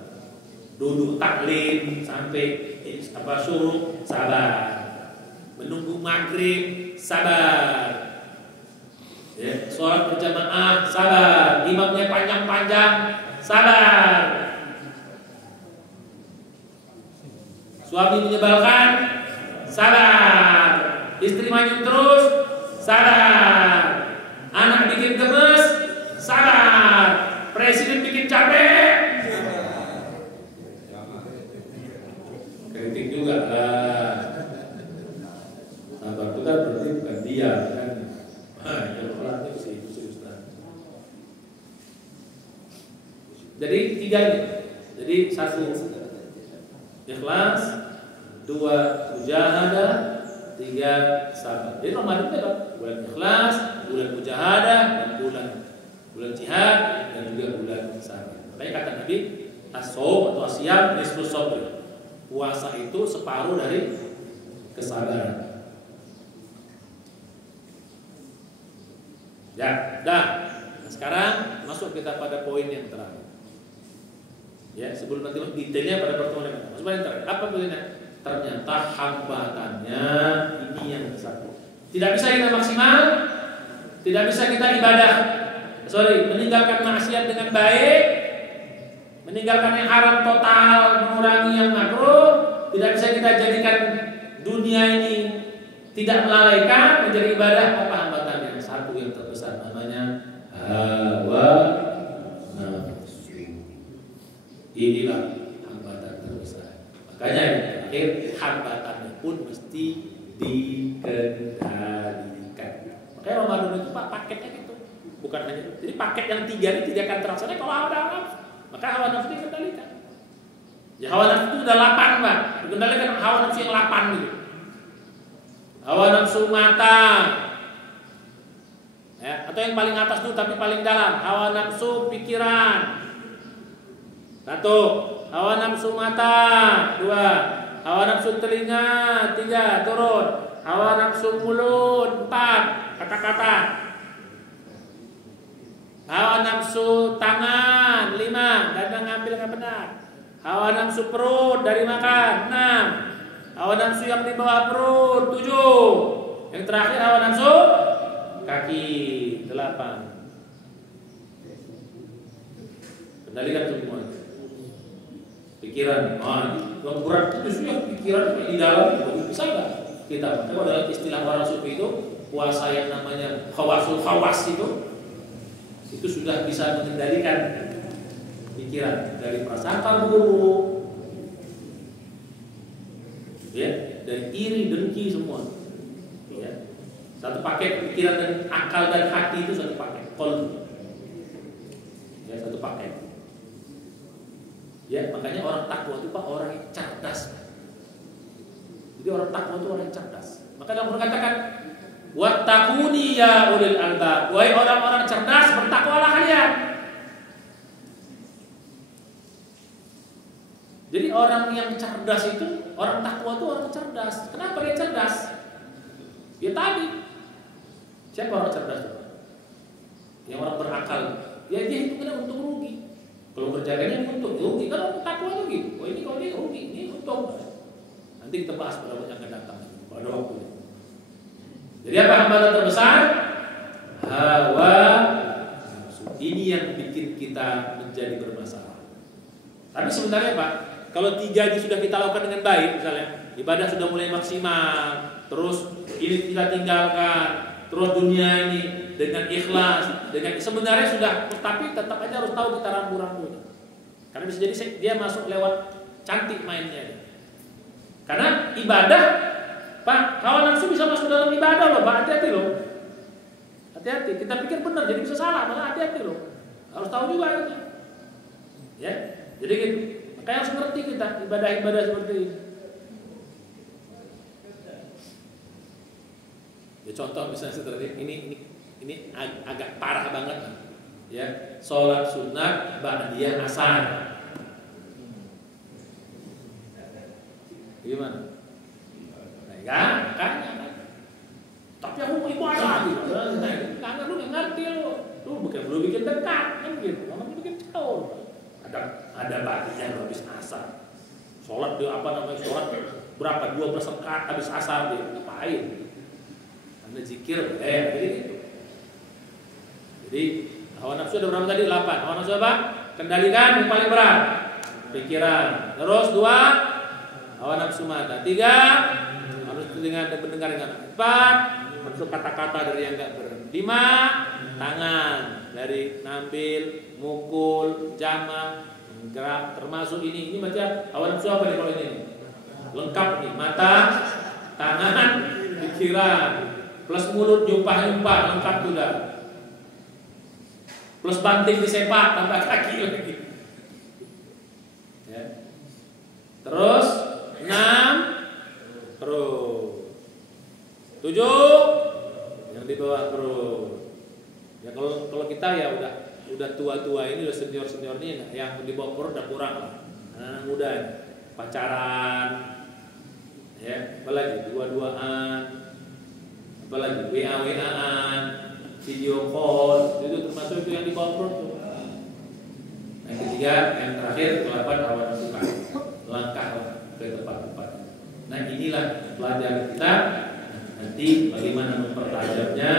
Duduk taklim sampai suruh sabar, menunggu maghrib sabar, ya, sholat berjamaah sabar, imamnya panjang-panjang sabar, suami menyebalkan sabar, istri manyun terus sabar, anak bikin gemes sabar, presiden bikin capek. Kritik juga lah. Sabar itu kan berarti bukan dia kan. Yang pelatih itu Ustaz. Jadi tiga ini. Jadi satu ikhlas, dua mujahadah, tiga sabar. Jadi Ramadan itu bulan ikhlas, bulan mujahadah, dan bulan jihad dan juga bulan sabar. Makanya kata Nabi, as-shaum atau asyam nisfus sabr. Puasa itu separuh dari kesabaran. Ya, dah. Nah, sekarang masuk kita pada poin yang terakhir. Ya, sebelum nanti detailnya pada pertemuan yang masuk pada yang terakhir. Apa poinnya? Ternyata hambatannya ini yang satu. Tidak bisa kita maksimal, tidak bisa kita meninggalkan maksiat dengan baik. Meninggalkan yang haram total, mengurangi yang makruh, tidak bisa kita jadikan dunia ini tidak melalaikan menjadi ibadah. Apa hambatannya? Satu yang terbesar namanya hawa nafsu. Inilah hambatan terbesar. Makanya yang terakhir hambatannya pun mesti dikendalikan. Makanya Ramadan itu Pak paketnya gitu, bukan hanya. Jadi paket yang tiga ini tidak akan terlaksana kalau ada nafsu. Maka hawa nafsu dikendalikan. Ya hawa nafsu itu udah 8 Pak. Dikendalikan hawa nafsu yang 8 gitu. Hawa nafsu mata. Ya, atau yang paling atas dulu tapi paling dalam. Hawa nafsu pikiran. 1. Hawa nafsu mata. 2. Hawa nafsu telinga. 3. Turun. Hawa nafsu mulut. 4. Kata-kata. Hawa nafsu tangan 5, dan ngambil nggak benar. Hawa nafsu perut dari makan 6. Hawa nafsu yang di bawah perut 7. Yang terakhir hawa nafsu kaki 8. Kendalikan semua. Pikiran, yang berat itu sudah pikiran di dalam bisa nggak kita? Kalau dalam istilah para sufi itu puasa yang namanya khawasul khawas itu sudah bisa mengendalikan pikiran dari prasangka buruk, ya, dari iri, dengki semua, ya. Satu paket pikiran dan akal dan hati itu satu paket. Qalbu. Ya, satu paket. Ya, makanya orang takwa itu Pak orang yang cerdas. Jadi orang takwa itu orang yang cerdas. Maka Allah berkatakan, "Wattaquni ya ulil albab." Wahai orang-orang cerdas, bertakwalah kalian. Jadi orang yang cerdas itu, orang takwa itu orang cerdas. Kenapa dia cerdas? Ya tadi. Siapa orang cerdas? Yang orang berakal. Ya dia hitungnya untung rugi. Kalau kerjanya untung rugi. Kalau takwa itu gitu. Oh ini kalau dia rugi, ini untung. Nanti kita bahas pada waktu yang akan datang. Pada waktunya. Jadi apa hambatan terbesar? Hawa nafsu. Ini yang bikin kita menjadi bermasalah. Tapi sebenarnya Pak, kalau 3 ini sudah kita lakukan dengan baik, misalnya ibadah sudah mulai maksimal, terus ini kita tinggalkan, terus dunia ini dengan ikhlas, dengan sebenarnya sudah, tapi tetap aja harus tahu kita rambu-rambunya. Karena bisa jadi dia masuk lewat cantik mainnya. Karena ibadah, Pak, hawa nafsu bisa masuk dalam ibadah loh, Pak, hati-hati loh. Hati-hati, kita pikir benar jadi bisa salah, malah hati-hati loh. Harus tahu juga itu. Ya, jadi gitu. Makanya harus ngerti kita ibadah-ibadah seperti ini. Ya contoh misalnya seperti ini agak parah banget, ya. Sholat sunat ba'diyah asar. Gimana? Nah, kan? Tapi aku mau ibadah gitu. Karena lu nggak ngerti lu belum bikin dekat kan gitu. Kamu bikin jauh. Ada ba'diyah habis asar. Sholat dia sholat berapa? 12 rakaat habis asar dia ngapain? Anda zikir, gitu. Jadi hawa nafsu ada berapa tadi? 8. Hawa nafsu apa? Kendalikan yang paling berat, pikiran. Terus 2, hawa nafsu mata. 3, harus mendengar dengan 4, masuk kata-kata dari yang enggak benar. 5, tangan dari ngambil, mukul, jama, gerak, termasuk ini baca hawa nafsu apa nih kalau ini? Lengkap nih, mata, tangan, pikiran. Plus mulut nyumpah-nyumpah lengkap sudah. Plus banting disepak tambah kaki lagi. Ya. Terus 6 perut. 7 yang di bawah perut. Ya kalau kita ya udah tua-tua ini udah senior ini yang di bawah perut udah kurang lah. Anak muda pacaran. Ya, apalagi dua-duaan. Apalagi WA-WA-an, video call, itu termasuk itu yang di bawah perut tuh. Yang ketiga, yang terakhir, 8 hawa nafsu, langkah ke tempat-tempat. Nah inilah pelajaran kita. Nanti bagaimana mempertajamnya,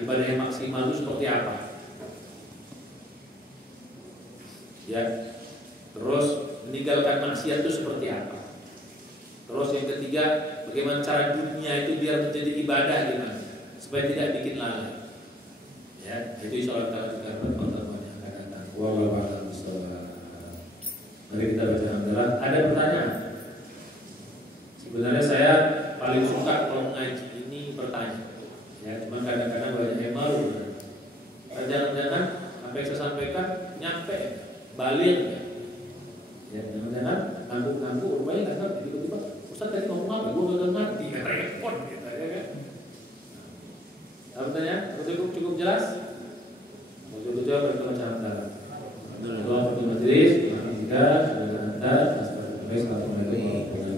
ibadah yang maksimal itu seperti apa. Ya, terus meninggalkan maksiat itu seperti apa. Terus yang ketiga, bagaimana cara dunia itu biar menjadi ibadah gimana, supaya tidak bikin lalai. Ya, itu insya Allah kita lanjutkan pada pertemuan yang akan datang. Wallahu a'lam bishawab. Mari kita baca hamdalah. Ada pertanyaan? Sebenarnya saya paling suka kalau ngaji ini bertanya. Ya, cuma kadang-kadang banyak yang malu. Jangan-jangan apa yang saya sampaikan nyampe, balik. Ya, jangan-jangan ngangguk-ngangguk, rupanya nggak ngerti tiba-tiba. Ustaz tadi ngomong apa? Gue udah ngerti, repot gitu ya kan? Apa pertanyaan? Cukup jelas? Mau cukup jawab berarti macam apa? Alhamdulillah, majelis, sudah nanti, astagfirullah,